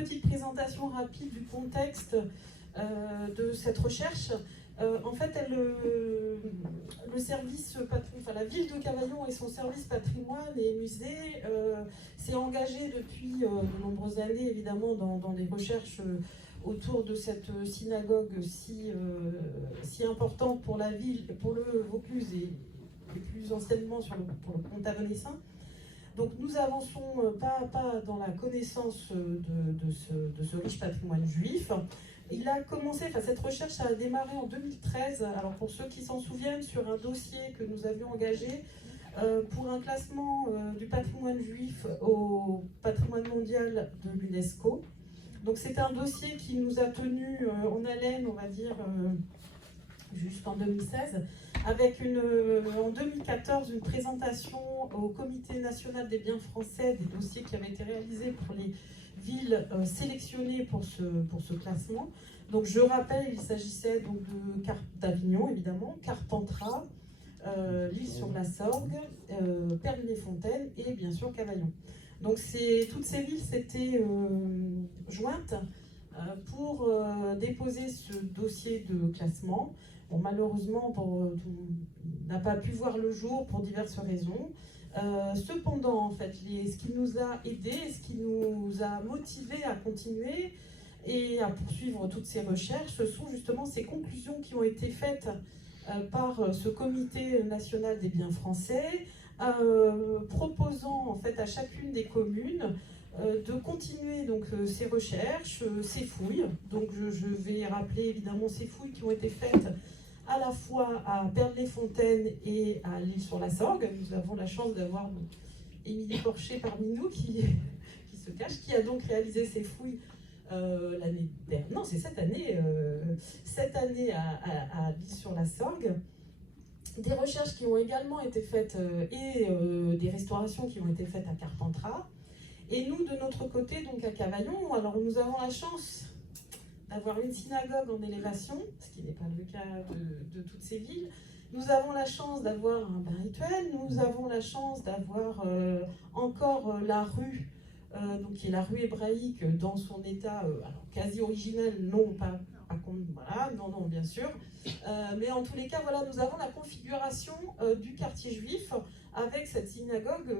Petite présentation rapide du contexte de cette recherche. En fait, le service la ville de Cavaillon et son service patrimoine et musée s'est engagé depuis de nombreuses années, évidemment, dans des recherches autour de cette synagogue si importante pour la ville, pour le Vaucluse et plus anciennement pour le Pont-Avennessin. Donc nous avançons pas à pas dans la connaissance de ce riche patrimoine juif. Il a commencé, cette recherche a démarré en 2013. Alors pour ceux qui s'en souviennent, sur un dossier que nous avions engagé pour un classement du patrimoine juif au patrimoine mondial de l'UNESCO. Donc c'est un dossier qui nous a tenu en haleine, on va dire, jusqu'en 2016, avec en 2014 une présentation au Comité national des biens français des dossiers qui avaient été réalisés pour les villes sélectionnées pour ce classement. Donc je rappelle, il s'agissait donc d'Avignon, évidemment, Carpentras, l'Île-sur-la-Sorgue, Perles-les-Fontaines et bien sûr Cavaillon. Donc toutes ces villes s'étaient jointes pour déposer ce dossier de classement. Bon, malheureusement, n'a pas pu voir le jour pour diverses raisons. Cependant, en fait, ce qui nous a aidés, ce qui nous a motivés à continuer et à poursuivre toutes ces recherches, ce sont justement ces conclusions qui ont été faites par ce Comité national des biens français, proposant en fait à chacune des communes de continuer donc ces recherches, ces fouilles. Donc je vais rappeler évidemment ces fouilles qui ont été faites à la fois à Perles-les-Fontaines et à l'Île-sur-la-Sorgue. Nous avons la chance d'avoir Émilie Porcher parmi nous qui se cache, qui a donc réalisé ces fouilles l'année dernière. Non, c'est cette année à l'Île-sur-la-Sorgue. Des recherches qui ont également été faites et des restaurations qui ont été faites à Carpentras. Et nous, de notre côté, donc à Cavaillon, alors nous avons la chance d'avoir une synagogue en élévation, ce qui n'est pas le cas de toutes ces villes. Nous avons la chance d'avoir un bain rituel, nous avons la chance d'avoir encore la rue, donc qui est la rue hébraïque dans son état alors quasi originel, non pas comme, voilà, non bien sûr, mais en tous les cas, voilà, nous avons la configuration du quartier juif avec cette synagogue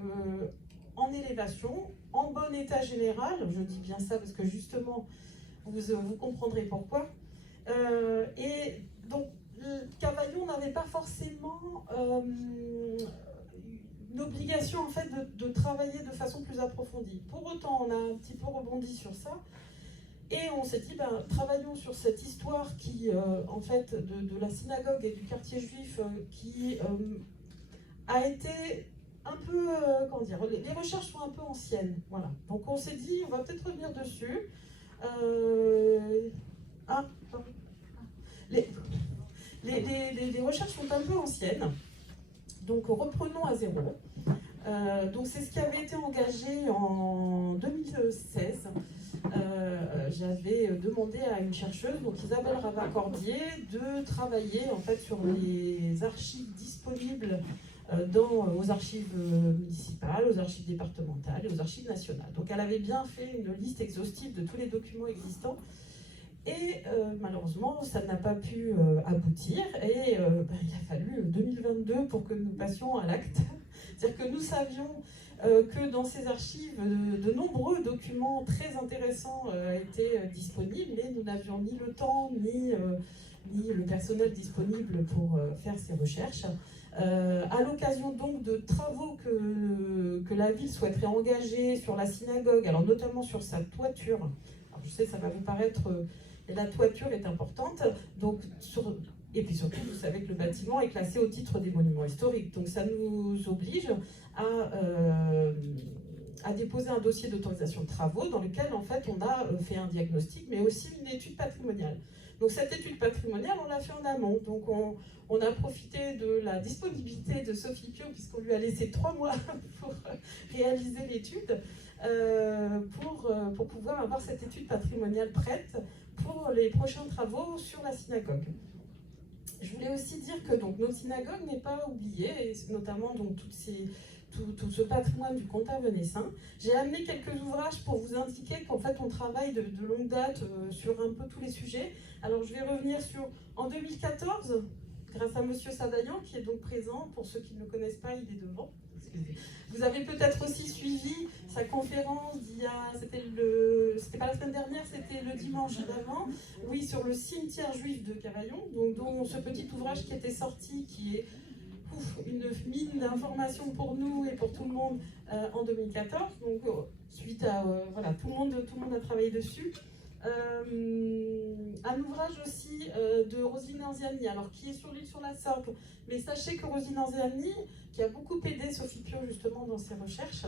en élévation, en bon état général. Je dis bien ça parce que justement, vous comprendrez pourquoi. Et donc, Cavaillon n'avait pas forcément une obligation en fait de travailler de façon plus approfondie. Pour autant, on a un petit peu rebondi sur ça. Et on s'est dit, travaillons sur cette histoire qui, en fait, de la synagogue et du quartier juif qui a été un peu, comment dire, les recherches sont un peu anciennes, voilà. Donc on s'est dit, on va peut-être revenir dessus. Les recherches sont un peu anciennes, donc reprenons à zéro. Donc c'est ce qui avait été engagé en 2016. J'avais demandé à une chercheuse, donc Isabelle Ravacordier, de travailler en fait sur les archives disponibles aux archives municipales, aux archives départementales et aux archives nationales. Donc elle avait bien fait une liste exhaustive de tous les documents existants et malheureusement ça n'a pas pu aboutir et il a fallu 2022 pour que nous passions à l'acte. C'est-à-dire que nous savions que dans ces archives, de nombreux documents très intéressants étaient disponibles, mais nous n'avions ni le temps ni le personnel disponible pour faire ces recherches. À l'occasion donc de travaux que la ville souhaiterait engager sur la synagogue, alors notamment sur sa toiture. Alors je sais, ça va vous paraître, la toiture est importante, donc et puis surtout, vous savez que le bâtiment est classé au titre des monuments historiques, donc ça nous oblige à déposer un dossier d'autorisation de travaux dans lequel en fait on a fait un diagnostic, mais aussi une étude patrimoniale. Donc cette étude patrimoniale, on l'a fait en amont. Donc on a profité de la disponibilité de Sophie Pio, puisqu'on lui a laissé 3 mois pour réaliser l'étude, pour pouvoir avoir cette étude patrimoniale prête pour les prochains travaux sur la synagogue. Je voulais aussi dire que donc, notre synagogue n'est pas oubliée, et notamment donc, tout ce patrimoine du comtat venaissin. J'ai amené quelques ouvrages pour vous indiquer qu'en fait on travaille de longue date sur un peu tous les sujets. Alors je vais revenir sur, en 2014, grâce à Monsieur Sadayan, qui est donc présent, pour ceux qui ne le connaissent pas, il est devant. Vous avez peut-être aussi suivi sa conférence c'était pas la semaine dernière, c'était le dimanche d'avant, oui, sur le cimetière juif de Cavaillon, donc dont ce petit ouvrage qui était sorti, qui est une mine d'informations pour nous et pour tout le monde en 2014. Donc suite à voilà, tout le monde a travaillé dessus. Un ouvrage aussi de Roselyne Anziani, alors qui est sur l'île sur la Sorgue, mais sachez que Roselyne Anziani, qui a beaucoup aidé Sophie Piot justement dans ses recherches,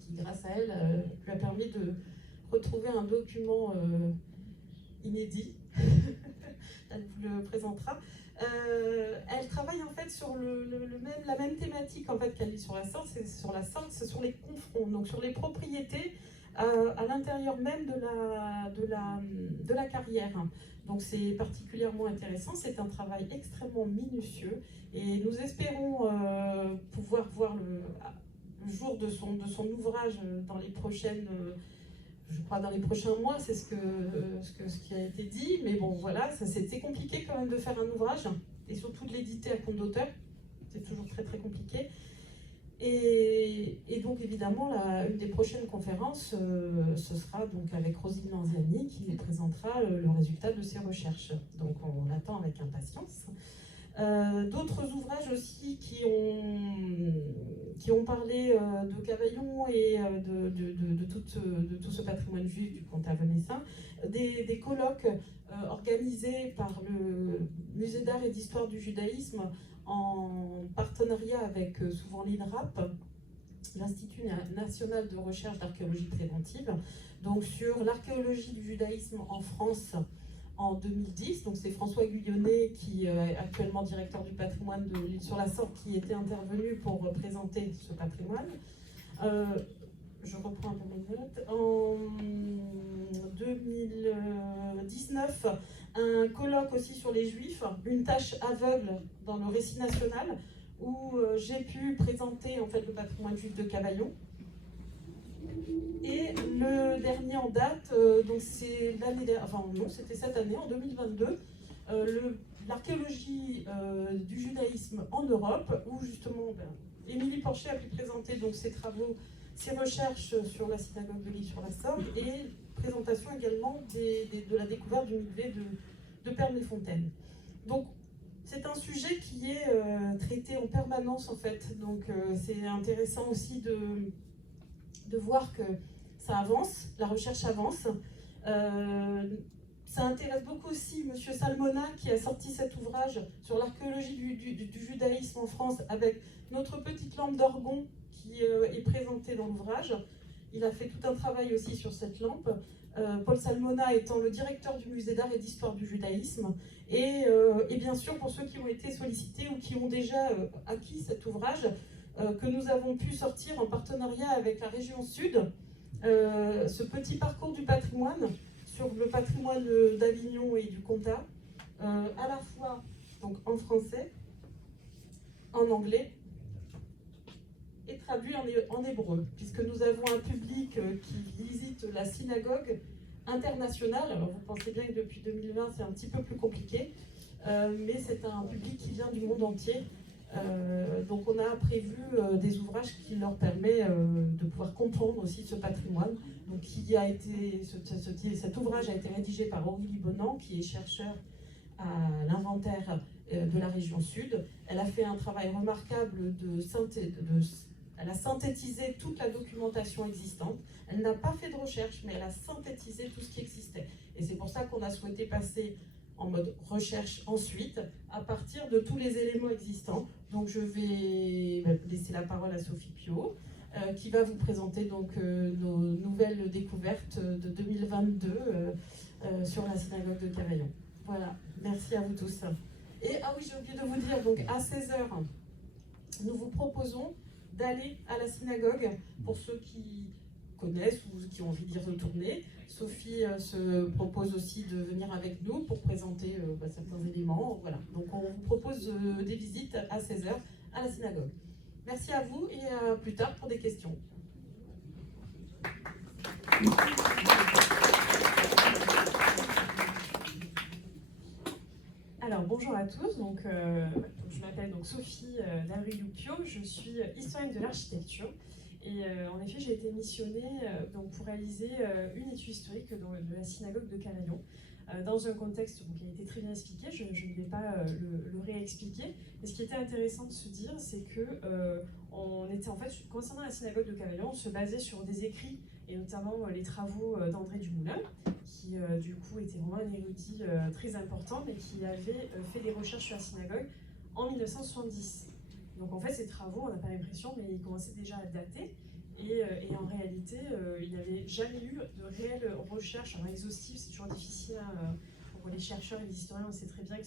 qui grâce à elle lui a permis de retrouver un document inédit, elle vous le présentera. Elle travaille en fait sur la même thématique en fait qu'elle dit sur la Sorgue, c'est sur la Sorgue, c'est sur les confronts, donc sur les propriétés à l'intérieur même de la carrière. Donc c'est particulièrement intéressant, c'est un travail extrêmement minutieux et nous espérons pouvoir voir le jour de son ouvrage dans les prochaines, je crois dans les prochains mois, c'est ce qui a été dit, mais bon voilà, c'était compliqué quand même de faire un ouvrage et surtout de l'éditer à compte d'auteur, c'est toujours très très compliqué. Et donc évidemment, une des prochaines conférences, ce sera donc avec Roselyne Anziani qui présentera le résultat de ses recherches. Donc on attend avec impatience. D'autres ouvrages aussi qui ont parlé de Cavaillon et de tout ce patrimoine juif du comtat venaissin, des colloques organisés par le Musée d'art et d'histoire du judaïsme en partenariat avec souvent l'INRAP, l'Institut national de recherche d'archéologie préventive, donc sur l'archéologie du judaïsme en France en 2010. Donc c'est François Guyonnet, qui est actuellement directeur du patrimoine de l'île sur la Sorgue, qui était intervenu pour présenter ce patrimoine. Je reprends un peu mes notes. En 2019, un colloque aussi sur les Juifs, une tâche aveugle dans le récit national, où j'ai pu présenter en fait le patrimoine juif de Cavaillon. Et le dernier en date, donc c'est l'année dernière, enfin non, c'était cette année, en 2022, l'archéologie du judaïsme en Europe, où justement Émilie Porcher a pu présenter donc ses travaux, ses recherches sur la synagogue de l'île sur la Sorgue et présentation également de la découverte du mikvé de Pernes-les-Fontaines. Donc c'est un sujet qui est traité en permanence en fait, donc c'est intéressant aussi de voir que ça avance, la recherche avance. Ça intéresse beaucoup aussi M. Salmona qui a sorti cet ouvrage sur l'archéologie du judaïsme en France avec notre petite lampe d'orgon qui est présentée dans l'ouvrage. Il a fait tout un travail aussi sur cette lampe. Paul Salmona étant le directeur du musée d'art et d'histoire du judaïsme. Et bien sûr, pour ceux qui ont été sollicités ou qui ont déjà acquis cet ouvrage, que nous avons pu sortir en partenariat avec la région Sud, ce petit parcours du patrimoine sur le patrimoine d'Avignon et du comtat, à la fois donc, en français, en anglais et traduit en hébreu, puisque nous avons un public qui visite la synagogue internationale. Alors vous pensez bien que depuis 2020 c'est un petit peu plus compliqué, mais c'est un public qui vient du monde entier. Donc on a prévu des ouvrages qui leur permettent de pouvoir comprendre aussi ce patrimoine. Donc cet ouvrage a été rédigé par Aurélie Bonan, qui est chercheur à l'inventaire de la région Sud. Elle a fait un travail remarquable elle a synthétisé toute la documentation existante. Elle n'a pas fait de recherche, mais elle a synthétisé tout ce qui existait. Et c'est pour ça qu'on a souhaité passer en mode recherche ensuite, à partir de tous les éléments existants. Donc je vais laisser la parole à Sophie Piot, qui va vous présenter donc nos nouvelles découvertes de 2022 sur la synagogue de Cavaillon. Voilà, merci à vous tous. Et ah oui, j'ai oublié de vous dire, donc à 16h, nous vous proposons d'aller à la synagogue pour ceux qui connaissent ou qui ont envie d'y retourner. Sophie se propose aussi de venir avec nous pour présenter certains éléments. Voilà. Donc on vous propose des visites à 16h à la synagogue. Merci à vous et à plus tard pour des questions. Alors bonjour à tous, je m'appelle Sophie Davriloupio, je suis historienne de l'architecture et en effet j'ai été missionnée pour réaliser une étude historique de la synagogue de Cavaillon dans un contexte qui a été très bien expliqué, je ne vais pas le réexpliquer, mais ce qui était intéressant de se dire c'est que on était en fait, concernant la synagogue de Cavaillon, on se basait sur des écrits et notamment les travaux d'André Dumoulin, qui du coup était vraiment un érudit très important, mais qui avait fait des recherches sur la synagogue en 1970. Donc en fait, ces travaux, on n'a pas l'impression, mais ils commençaient déjà à dater. Et en réalité, il n'y avait jamais eu de réelle recherche exhaustive. C'est toujours difficile pour les chercheurs et les historiens. On sait très bien que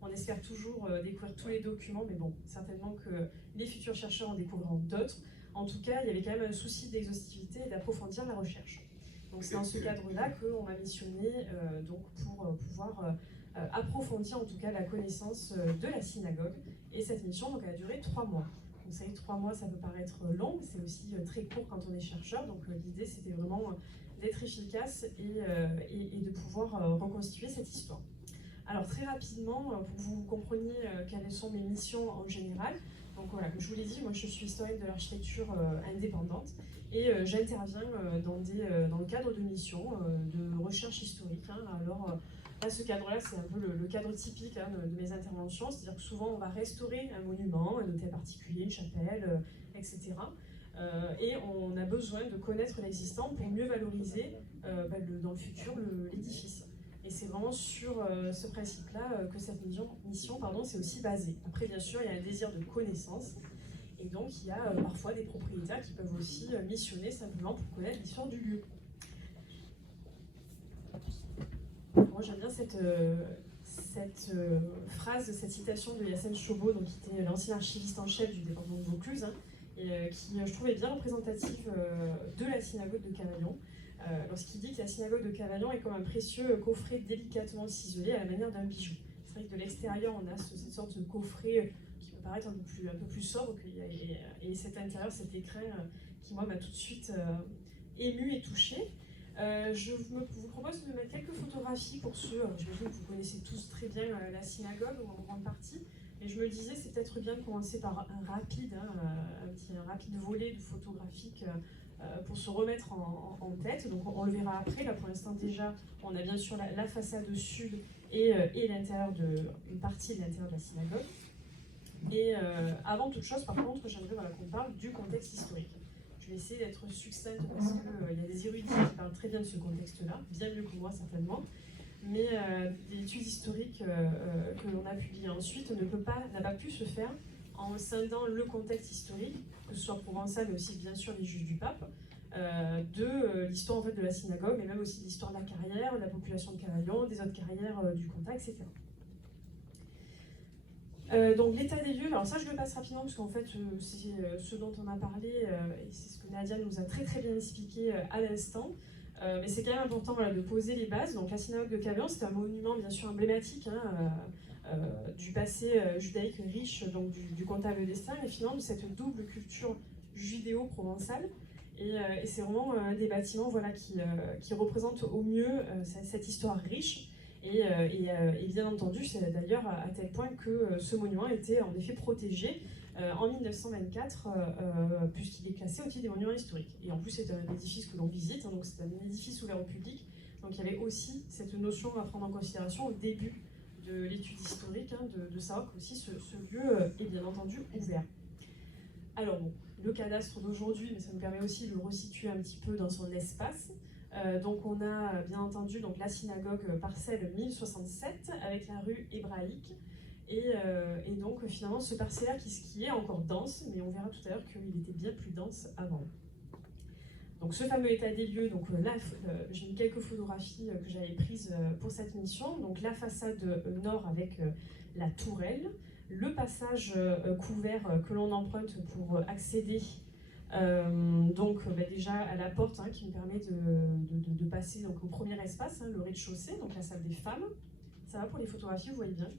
on espère toujours découvrir tous les documents, mais bon, certainement que les futurs chercheurs en découvriront d'autres. En tout cas, il y avait quand même un souci d'exhaustivité et d'approfondir la recherche. Donc c'est dans ce cadre-là qu'on m'a missionné pour pouvoir approfondir en tout cas la connaissance de la synagogue. Et cette mission elle a duré 3 mois. Vous savez, 3 mois ça peut paraître long, mais c'est aussi très court quand on est chercheur. Donc l'idée c'était vraiment d'être efficace et de pouvoir reconstituer cette histoire. Alors très rapidement, pour que vous compreniez quelles sont mes missions en général, donc voilà, comme je vous l'ai dit, moi je suis historienne de l'architecture indépendante et j'interviens dans le cadre de missions de recherche historique. Alors là, ce cadre-là, c'est un peu le cadre typique de mes interventions, c'est-à-dire que souvent on va restaurer un monument, un hôtel particulier, une chapelle, etc. Et on a besoin de connaître l'existant pour mieux valoriser dans le futur l'édifice. Et c'est vraiment sur ce principe-là que cette mission c'est aussi basé. Après, bien sûr, il y a un désir de connaissance. Et donc, il y a parfois des propriétaires qui peuvent aussi missionner simplement pour connaître l'histoire du lieu. Moi, j'aime bien cette phrase, cette citation de Yassine Chauveau, qui était l'ancien archiviste en chef du département de Vaucluse, et qui, je trouvais bien représentative de la synagogue de Cavaillon. Lorsqu'il dit que la synagogue de Cavaillon est comme un précieux coffret délicatement ciselé à la manière d'un bijou. C'est vrai que de l'extérieur, on a cette sorte de coffret qui peut paraître un peu plus sobre, et cet intérieur, cet écrin qui, moi, m'a tout de suite ému et touché. Je vous propose de mettre quelques photographies pour ceux, j'imagine que vous connaissez tous très bien la synagogue, ou en grande partie, mais je me disais, c'est peut-être bien de commencer par un rapide volet de photographique pour se remettre en tête. Donc on le verra après. Là pour l'instant déjà, on a bien sûr la façade sud et une partie de l'intérieur de la synagogue. Et avant toute chose, par contre, j'aimerais qu'on parle du contexte historique. Je vais essayer d'être succincte parce qu'il y a des érudits qui parlent très bien de ce contexte-là, bien mieux que moi certainement. Mais des études historiques que l'on a publiées ensuite n'a pas pu se faire en scindant le contexte historique, que ce soit provençal, mais aussi bien sûr les juges du pape, de l'histoire en fait, de la synagogue, mais même aussi de l'histoire de la carrière, de la population de Cavaillon, des autres carrières du comtat, etc. Donc l'état des lieux, alors ça je le passe rapidement parce qu'en fait c'est ce dont on a parlé et c'est ce que Nadia nous a très très bien expliqué à l'instant. Mais c'est quand même important de poser les bases. Donc la synagogue de Cavaillon, c'est un monument bien sûr emblématique du passé judaïque riche donc du comtat vedestin et finalement de cette double culture judéo-provençale. Et c'est vraiment des bâtiments qui représentent au mieux cette histoire riche. Et bien entendu, c'est d'ailleurs à tel point que ce monument était en effet protégé en 1924, puisqu'il est classé au titre des monuments historiques. Et en plus, c'est un édifice que l'on visite, donc c'est un édifice ouvert au public. Donc il y avait aussi cette notion à prendre en considération au début de l'étude historique, de savoir que aussi ce lieu est bien entendu ouvert. Alors bon, le cadastre d'aujourd'hui, mais ça nous permet aussi de le resituer un petit peu dans son espace. Donc on a bien entendu donc, la synagogue parcelle 1067 avec la rue hébraïque et donc finalement ce parcellaire qui est encore dense, mais on verra tout à l'heure qu'il était bien plus dense avant. Donc ce fameux état des lieux, donc là j'ai mis quelques photographies que j'avais prises pour cette mission. Donc la façade nord avec la tourelle, le passage couvert que l'on emprunte pour accéder déjà à la porte qui me permet de passer donc, au premier espace, le rez-de-chaussée, donc la salle des femmes. Ça va pour les photographies, vous voyez bien?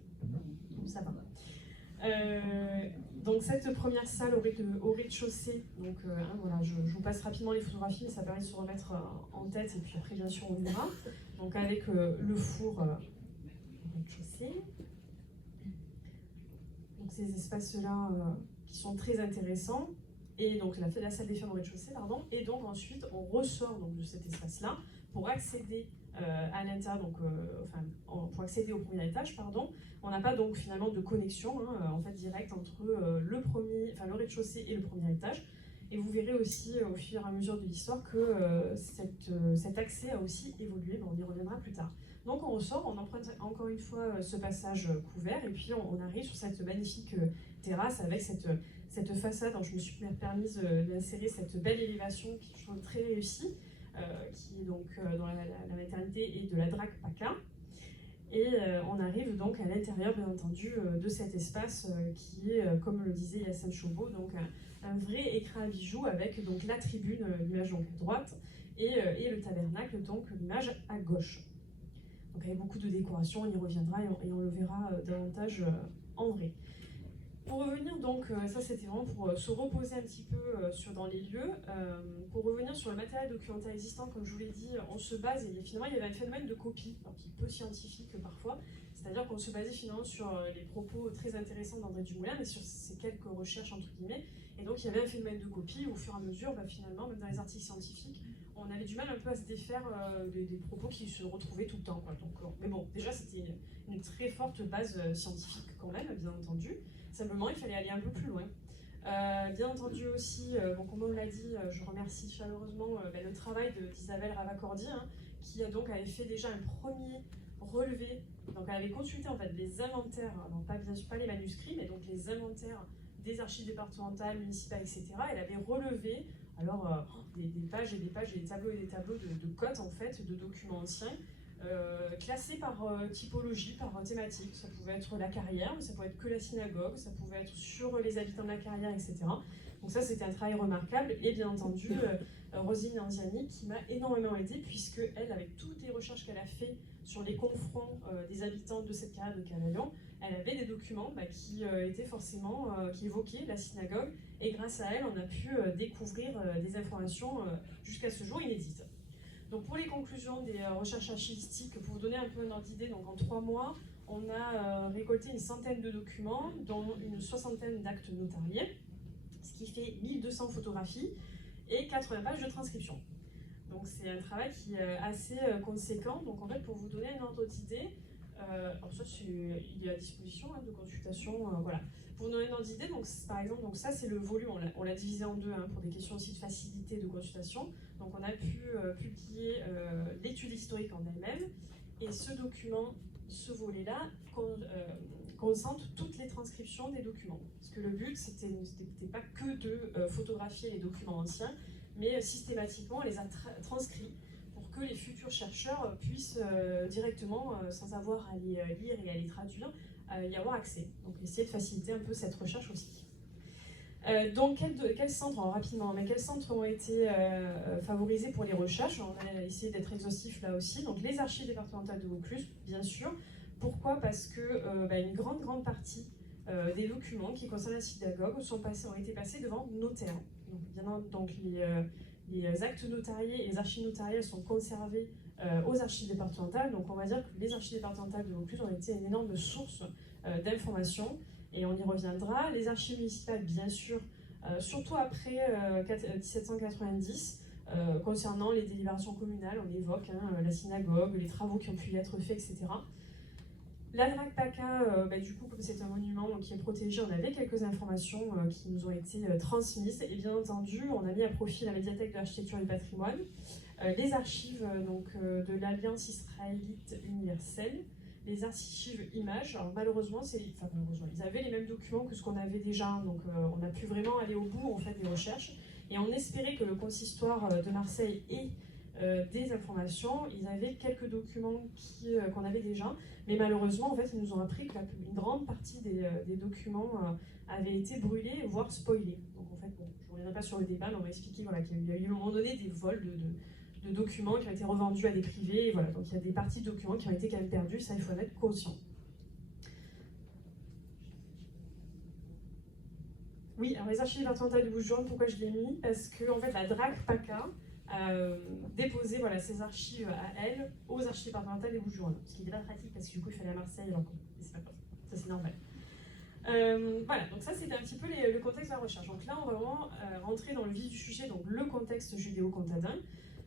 Ça va. Donc cette première salle au rez-de-chaussée, donc voilà, je vous passe rapidement les photographies, mais ça permet de se remettre en tête, et puis après bien sûr on verra. Donc avec le four au rez-de-chaussée. Donc ces espaces-là qui sont très intéressants, et donc la salle des femmes au rez-de-chaussée, pardon, et donc ensuite on ressort donc, de cet espace-là pour accéder à l'intérieur, donc pour accéder au premier étage, pardon. On n'a pas donc finalement de connexion en fait directe entre le rez-de-chaussée et le premier étage. Et vous verrez aussi au fur et à mesure de l'histoire que cet accès a aussi évolué, mais on y reviendra plus tard. Donc on ressort, on emprunte encore une fois ce passage couvert, et puis on arrive sur cette magnifique terrasse avec cette façade dont je me suis permise d'insérer cette belle élévation qui je trouve très réussie, qui est donc dans la maternité et de la DRAC PACA. Et on arrive donc à l'intérieur, bien entendu, de cet espace qui est, comme le disait Yassine Chauveau, donc un vrai écrin à bijoux avec donc la tribune, l'image donc à droite, et le tabernacle, donc l'image à gauche. Donc avec beaucoup de décoration, on y reviendra et on le verra davantage en vrai. Pour revenir donc, ça c'était vraiment pour se reposer un petit peu dans les lieux, pour revenir sur le matériel documentaire existant, comme je vous l'ai dit, on se base, et finalement il y avait un phénomène de copie, donc qui est peu scientifique parfois, c'est-à-dire qu'on se basait finalement sur les propos très intéressants d'André Dumoulin, mais sur ces quelques recherches entre guillemets, et donc il y avait un phénomène de copie, au fur et à mesure, finalement, même dans les articles scientifiques, on avait du mal un peu à se défaire des propos qui se retrouvaient tout le temps, quoi. Donc, mais bon, déjà c'était une très forte base scientifique quand même, bien entendu. Simplement, il fallait aller un peu plus loin. Bien entendu aussi, comme on l'a dit, je remercie chaleureusement le travail d'Isabelle Ravacordi, qui avait fait déjà un premier relevé. Donc elle avait consulté en fait les inventaires, alors bien sûr pas les manuscrits, mais donc les inventaires des archives départementales, municipales, etc. Elle avait relevé alors des pages et des pages, et des tableaux de cotes en fait, de documents anciens, classés par typologie, par thématique. Ça pouvait être la carrière, mais ça pouvait être que la synagogue, ça pouvait être sur les habitants de la carrière, etc. Donc ça, c'était un travail remarquable. Et bien entendu, Rosine Anziani, qui m'a énormément aidée, puisque elle, avec toutes les recherches qu'elle a fait sur les confronts des habitants de cette carrière de Cavaillon, elle avait des documents qui étaient forcément, qui évoquaient la synagogue. Et grâce à elle, on a pu découvrir des informations jusqu'à ce jour inédites. Donc pour les conclusions des recherches archivistiques, pour vous donner un peu un ordre d'idée, donc en 3 mois, on a récolté une centaine de documents, dont une soixantaine d'actes notariés, ce qui fait 1200 photographies et 80 pages de transcription. Donc c'est un travail qui est assez conséquent. Donc en fait, pour vous donner un ordre d'idée, alors ça il est à disposition de consultation, voilà. Pour vous donner un ordre d'idée, donc par exemple, donc ça c'est le volume, on l'a divisé en deux pour des questions aussi de facilité de consultation. Donc on a pu publier l'étude historique en elle-même, et ce document, ce volet-là, concentre toutes les transcriptions des documents. Parce que le but, c'était pas que de photographier les documents anciens, mais systématiquement on les a transcrits pour que les futurs chercheurs puissent directement, sans avoir à les lire et à les traduire, y avoir accès. Donc essayer de faciliter un peu cette recherche aussi. Donc quels centres, rapidement, mais quels centres ont été favorisés pour les recherches? On a essayé d'être exhaustif là aussi. Donc les archives départementales de Vaucluse, bien sûr. Pourquoi? Parce que une grande partie des documents qui concernent la synagogue ont été passés devant notaire. Donc les actes notariés et les archives notariées sont conservés aux archives départementales. Donc on va dire que les archives départementales de Vaucluse ont été une énorme source d'informations, et on y reviendra. Les archives municipales, bien sûr, surtout après 1790, concernant les délibérations communales, on évoque la synagogue, les travaux qui ont pu y être faits, etc. La DRAC PACA, du coup, comme c'est un monument qui est protégé, on avait quelques informations qui nous ont été transmises. Et bien entendu, on a mis à profit la médiathèque de l'architecture et du patrimoine, les archives de l'Alliance israélite universelle, les archives images. Alors malheureusement, ils avaient les mêmes documents que ce qu'on avait déjà, donc on a pu vraiment aller au bout en fait des recherches. Et on espérait que le consistoire de Marseille ait des informations. Ils avaient quelques documents qu'on avait déjà, mais malheureusement, en fait, ils nous ont appris que une grande partie des documents avaient été brûlés, voire spoilés. Donc en fait, bon, je ne reviendrai pas sur le débat, mais on va expliquer qu'il y a eu à un moment donné des vols de documents qui ont été revendus à des privés. Et voilà, donc il y a des parties de documents qui ont été quand même perdues, ça il faut en être conscient. Oui, alors les archives départementales de Bouches-du-Rhône, pourquoi je l'ai mis? Parce que en fait, la DRAC PACA a déposé voilà, ses archives à elle aux archives départementales des Bouches-du-Rhône. Ce qui n'est pas pratique parce que du coup, il fallait à Marseille, alors que c'est pas grave, ça c'est normal. Voilà, donc ça c'était un petit peu le contexte de la recherche. Donc là, on va vraiment rentrer dans le vif du sujet, donc le contexte judéo-comtadin.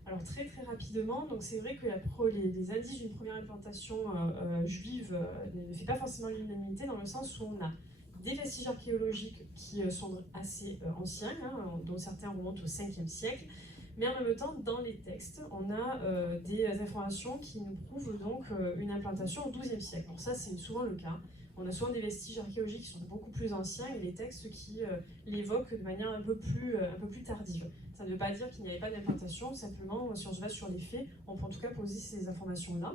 Alors très très rapidement, donc c'est vrai que les indices d'une première implantation juive ne fait pas forcément l'unanimité dans le sens où on a des vestiges archéologiques qui sont assez anciens, hein, dont certains remontent au 5e siècle, mais en même temps, dans les textes, on a des informations qui nous prouvent donc une implantation au 12e siècle. Alors ça, c'est souvent le cas. On a souvent des vestiges archéologiques qui sont beaucoup plus anciens et des textes qui l'évoquent de manière un peu plus tardive. Ça ne veut pas dire qu'il n'y avait pas d'implantation, simplement, si on se base sur les faits, on peut en tout cas poser ces informations-là.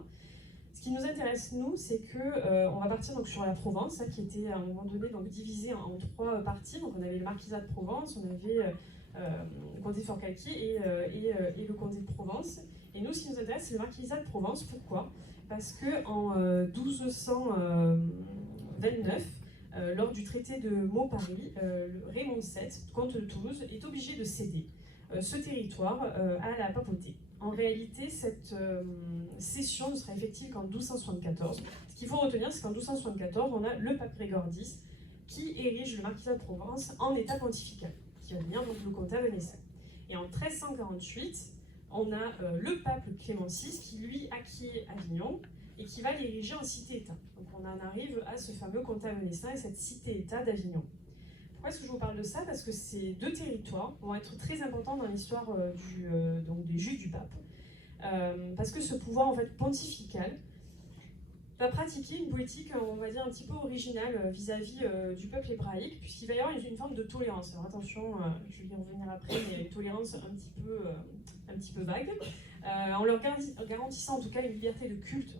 Ce qui nous intéresse, nous, c'est qu'on va partir donc, sur la Provence, hein, qui était à un moment donné donc, divisée en 3 parties. Donc, on avait le marquisat de Provence, on avait le comté de Forcalquier et le comté de Provence. Et nous, ce qui nous intéresse, c'est le marquisat de Provence. Pourquoi? Parce qu'en 1229, lors du traité de Mauparis, Raymond VII, comte de Toulouse, est obligé de céder ce territoire à la papauté. En réalité, cette cession ne sera effective qu'en 1274. Ce qu'il faut retenir, c'est qu'en 1274, on a le pape Grégoire X qui érige le marquisat de Provence en état pontifical, qui va devenir donc le comté venessin. Et en 1348, on a le pape Clément VI qui, lui, acquiert Avignon et qui va l'ériger en cité-État. Donc on en arrive à ce fameux comté venessin et cette cité-État d'Avignon. Pourquoi est-ce que je vous parle de ça? Parce que ces 2 territoires vont être très importants dans l'histoire donc des Juifs du pape. Parce que ce pouvoir en fait, pontifical va pratiquer une politique, on va dire, un petit peu originale vis-à-vis du peuple hébraïque, puisqu'il va y avoir une forme de tolérance. Alors attention, je vais y revenir après, mais une tolérance un petit peu vague, en leur garantissant en tout cas une liberté de culte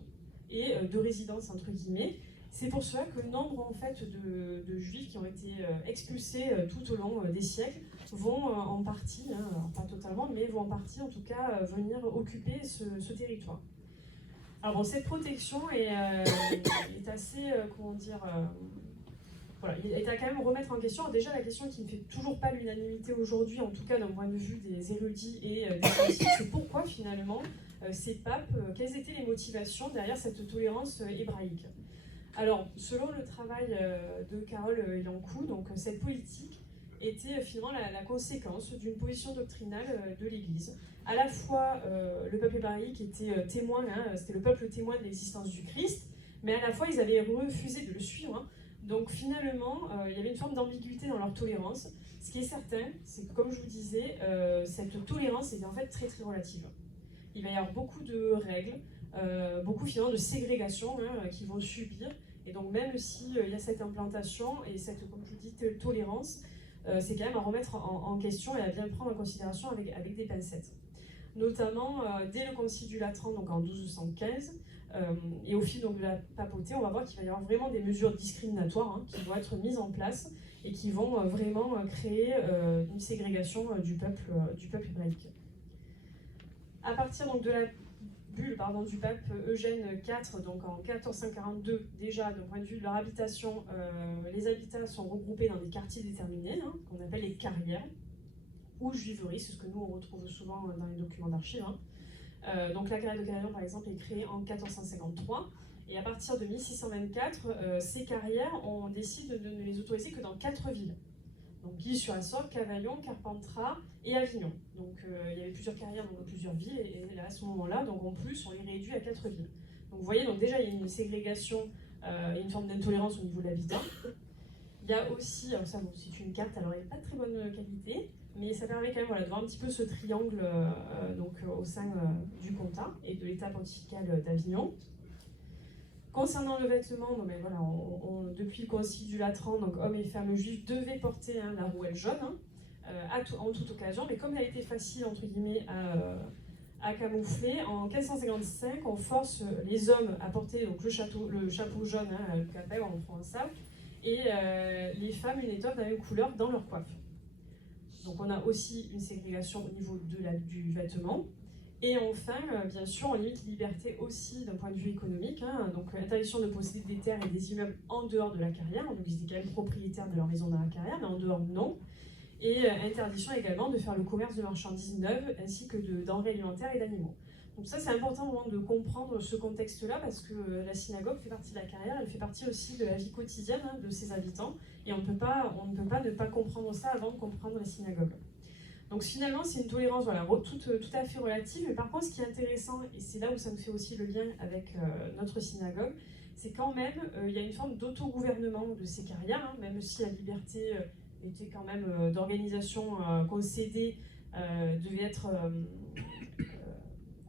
et de résidence, entre guillemets. C'est pour cela que nombre en fait, de juifs qui ont été expulsés tout au long des siècles vont en partie, hein, pas totalement, mais vont en partie en tout cas venir occuper ce territoire. Alors bon, cette protection est assez, comment dire, voilà, il est à quand même remettre en question. Alors déjà, la question qui ne fait toujours pas l'unanimité aujourd'hui, en tout cas d'un point de vue des érudits et des scientifiques, c'est pourquoi finalement ces papes, quelles étaient les motivations derrière cette tolérance hébraïque. Alors, selon le travail de Carole Yankou, donc cette politique était finalement la conséquence d'une position doctrinale de l'Église. À la fois, le peuple hébraïque était témoin, hein, c'était le peuple témoin de l'existence du Christ, mais à la fois, ils avaient refusé de le suivre. Hein. Donc finalement, il y avait une forme d'ambiguïté dans leur tolérance. Ce qui est certain, c'est que, comme je vous disais, cette tolérance était en fait très très relative. Il va y avoir beaucoup de règles, beaucoup finalement de ségrégation hein, qu'ils vont subir. Et donc même s'il y a cette implantation et cette, comme je vous dis, tolérance, c'est quand même à remettre en question et à bien prendre en considération avec des pincettes. Notamment dès le Concile du Latran, donc en 1215, et au fil donc, de la papauté, on va voir qu'il va y avoir vraiment des mesures discriminatoires hein, qui vont être mises en place et qui vont vraiment créer une ségrégation du peuple hébraïque. À partir donc, de la bulle du pape Eugène IV, donc en 1442, déjà d'un point de vue de leur habitation, les habitats sont regroupés dans des quartiers déterminés, hein, qu'on appelle les carrières, ou juiveries, c'est ce que nous on retrouve souvent dans les documents d'archives. Hein. Donc la carrière de Carillon, par exemple, est créée en 1453, et à partir de 1624, ces carrières, on décide de ne les autoriser que dans 4 villes. Donc Guilly-sur-Assor, Cavaillon, Carpentras et Avignon. Donc il y avait plusieurs carrières dans plusieurs villes et à ce moment-là, donc en plus, on les réduit à 4 villes. Donc vous voyez, donc déjà il y a une ségrégation et une forme d'intolérance au niveau de l'habitat. Il y a aussi, alors ça bon, c'est une carte, alors elle n'est pas de très bonne qualité, mais ça permet quand même voilà, de voir un petit peu ce triangle donc, au sein du comtat et de l'état pontifical d'Avignon. Concernant le vêtement, donc, voilà, depuis le concile du Latran, donc hommes et femmes juifs devaient porter hein, la rouelle jaune hein, en toute occasion, mais comme elle a été facile entre guillemets à camoufler, en 1555, on force les hommes à porter donc, le chapeau jaune, hein, le capel en provençal, et les femmes une étoffe de la même couleur dans leur coiffe. Donc on a aussi une ségrégation au niveau du vêtement. Et enfin, bien sûr, on limite les libertés aussi d'un point de vue économique. Donc, interdiction de posséder des terres et des immeubles en dehors de la carrière. Donc, ils étaient quand même propriétaires de leur maison dans la carrière, mais en dehors, non. Et interdiction également de faire le commerce de marchandises neuves, ainsi que de denrées alimentaires et d'animaux. Donc ça, c'est important vraiment de comprendre ce contexte-là, parce que la synagogue fait partie de la carrière, elle fait partie aussi de la vie quotidienne de ses habitants, et on ne peut pas ne pas comprendre ça avant de comprendre la synagogue. Donc finalement, c'est une tolérance tout à fait relative, mais par contre, ce qui est intéressant, et c'est là où ça me fait aussi le lien avec notre synagogue, c'est quand même, il y a une forme d'autogouvernement de ces carrières, même si la liberté était quand même d'organisation concédée, devait être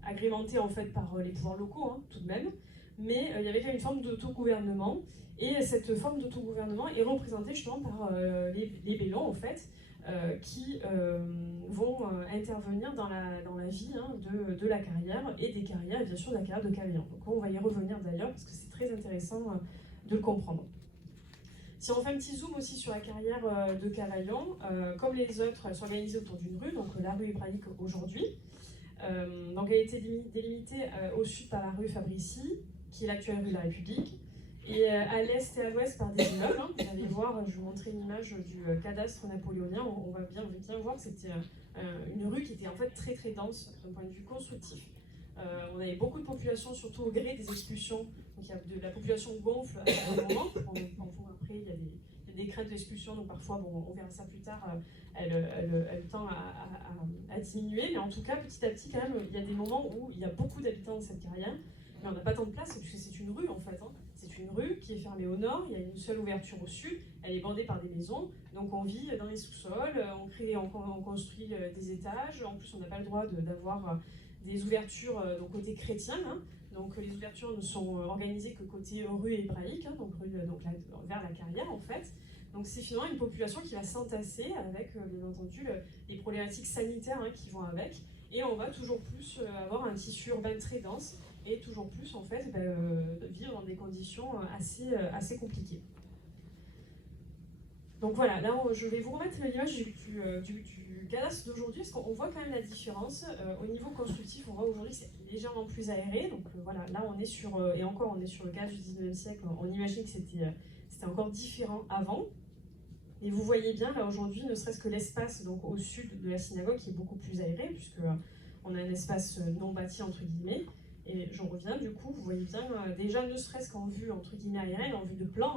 agrémentée en fait par les pouvoirs locaux, tout de même, mais il y avait quand même une forme d'autogouvernement, et cette forme d'autogouvernement est représentée justement par les bélons en fait, qui vont intervenir dans la vie de la carrière et des carrières, et bien sûr de la carrière de Cavaillon. Donc on va y revenir d'ailleurs parce que c'est très intéressant de le comprendre. Si on fait un petit zoom aussi sur la carrière de Cavaillon, comme les autres, elle s'organisait autour d'une rue, donc la rue hébraïque aujourd'hui. Donc elle a été délimitée au sud par la rue Fabrici, qui est l'actuelle rue de la République, et à l'est et à l'ouest par des immeubles. Vous allez voir, je vais vous montrer une image du cadastre napoléonien. On va bien voir que c'était une rue qui était en fait très très dense d'un point de vue constructif. On avait beaucoup de population, surtout au gré des expulsions. Donc la population gonfle à un moment. Après, il y a des craintes d'expulsion, donc parfois, on verra ça plus tard, elle tend à diminuer. Mais en tout cas, petit à petit, quand même, il y a des moments où il y a beaucoup d'habitants dans cette carrière, mais on n'a pas tant de place, puisque c'est une rue en fait. C'est une rue qui est fermée au nord, il y a une seule ouverture au sud, elle est bandée par des maisons, donc on vit dans les sous-sols, on construit des étages, en plus on n'a pas le droit d'avoir des ouvertures côté chrétien, donc les ouvertures ne sont organisées que côté rue hébraïque, vers la carrière en fait. Donc c'est finalement une population qui va s'entasser avec bien entendu les problématiques sanitaires qui vont avec, et on va toujours plus avoir un tissu urbain très dense, et toujours plus en fait vivre dans des conditions assez compliquées. Donc voilà, là je vais vous remettre l'image du cadastre d'aujourd'hui, parce qu'on voit quand même la différence. Au niveau constructif, on voit aujourd'hui que c'est légèrement plus aéré, donc voilà, là on est sur, et encore on est sur le cadre du 19e siècle, on imagine que c'était encore différent avant. Et vous voyez bien là aujourd'hui, ne serait-ce que l'espace donc au sud de la synagogue qui est beaucoup plus aéré, puisque on a un espace non bâti entre guillemets. Et j'en reviens, du coup, vous voyez bien, déjà ne serait-ce qu'en vue, entre guillemets, aérienne, en vue de plan,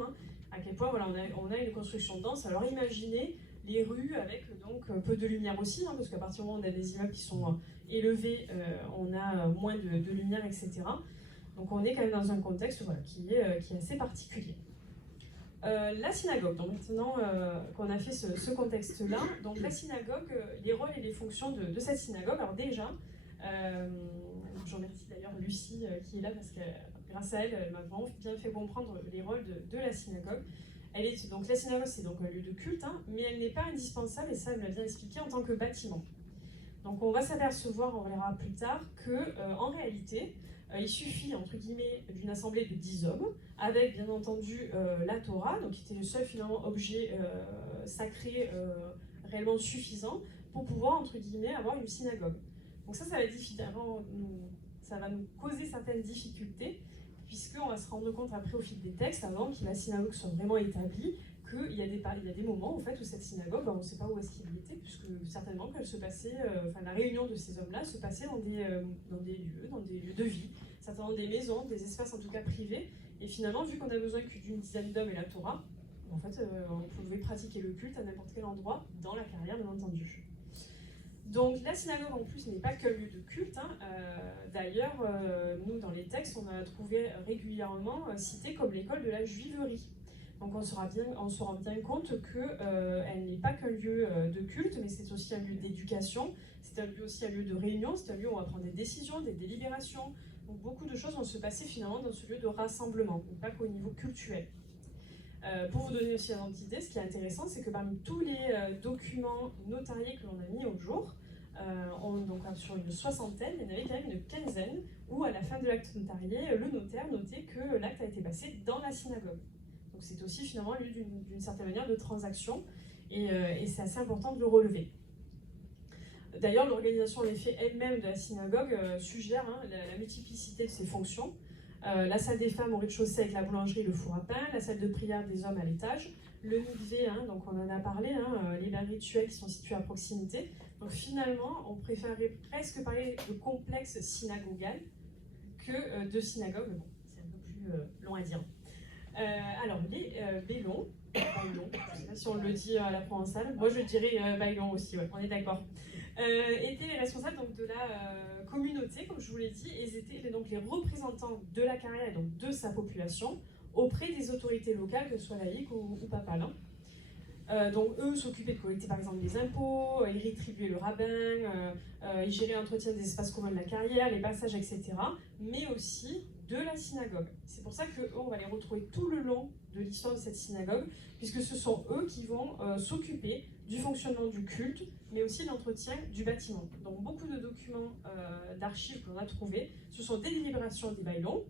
à quel point voilà, on a une construction dense. Alors imaginez les rues avec donc peu de lumière aussi, parce qu'à partir du moment où on a des immeubles qui sont élevés, on a moins de lumière, etc. Donc on est quand même dans un contexte qui est assez particulier. La synagogue, donc maintenant qu'on a fait ce contexte-là, donc la synagogue, les rôles et les fonctions de cette synagogue, alors déjà, je remercie d'ailleurs Lucie qui est là parce que grâce à elle, elle m'a vraiment bien fait comprendre les rôles de la synagogue. Donc la synagogue, c'est donc un lieu de culte, mais elle n'est pas indispensable, et ça elle me l'a bien expliqué, en tant que bâtiment. Donc on va s'apercevoir, on verra plus tard, qu'en réalité, il suffit entre guillemets d'une assemblée de 10 hommes, avec bien entendu la Torah, donc qui était le seul finalement objet sacré réellement suffisant pour pouvoir entre guillemets avoir une synagogue. Donc ça va nous causer certaines difficultés, puisqu'on va se rendre compte après au fil des textes, avant que la synagogue soit vraiment établie, qu'il y a des moments en fait, où cette synagogue, on ne sait pas où est-ce qu'il était, puisque certainement qu'elle se passait, la réunion de ces hommes-là se passait dans des lieux de vie, certainement des maisons, des espaces en tout cas privés, et finalement, vu qu'on a besoin que d'une dizaine d'hommes et la Torah, en fait, on pouvait pratiquer le culte à n'importe quel endroit, dans la carrière bien entendu. Donc la synagogue en plus n'est pas que lieu de culte. D'ailleurs, nous dans les textes, on a trouvé régulièrement cité comme l'école de la juiverie. Donc on se rend bien compte qu'elle n'est pas qu'un lieu de culte, mais c'est aussi un lieu d'éducation, c'est aussi un lieu de réunion, c'est un lieu où on va prendre des décisions, des délibérations. Donc beaucoup de choses vont se passer finalement dans ce lieu de rassemblement, pas qu'au niveau cultuel. Pour vous donner aussi un idée, ce qui est intéressant, c'est que parmi tous les documents notariés que l'on a mis au jour, donc sur une soixantaine, il y en avait quand même une quinzaine où à la fin de l'acte notarié, le notaire notait que l'acte a été passé dans la synagogue. Donc c'est aussi finalement un lieu d'une certaine manière de transaction, et c'est assez important de le relever. D'ailleurs, l'organisation, en effet, elle-même de la synagogue suggère la multiplicité de ses fonctions. La salle des femmes au rez-de-chaussée avec la boulangerie et le four à pain, la salle de prière des hommes à l'étage, le mikvé, donc on en a parlé, les bains rituels qui sont situés à proximité. Donc finalement, on préférerait presque parler de complexe synagogal que de synagogue, mais bon, c'est un peu plus long à dire. Alors, les Bailons, je ne sais pas si on le dit à la provençale, moi je dirais Bailon aussi, ouais, on est d'accord, étaient les responsables donc, de la communauté, comme je vous l'ai dit, et ils étaient donc les représentants de la carrière et donc de sa population auprès des autorités locales, que ce soit laïques ou papales. Donc eux s'occupaient de collecter par exemple des impôts, ils rétribuaient le rabbin, ils géraient l'entretien des espaces communs de la carrière, les passages, etc. Mais aussi de la synagogue. C'est pour ça qu'eux, on va les retrouver tout le long de l'histoire de cette synagogue, puisque ce sont eux qui vont s'occuper du fonctionnement du culte, mais aussi de l'entretien du bâtiment. Donc beaucoup de documents d'archives que l'on a trouvés, ce sont des délibérations des bailons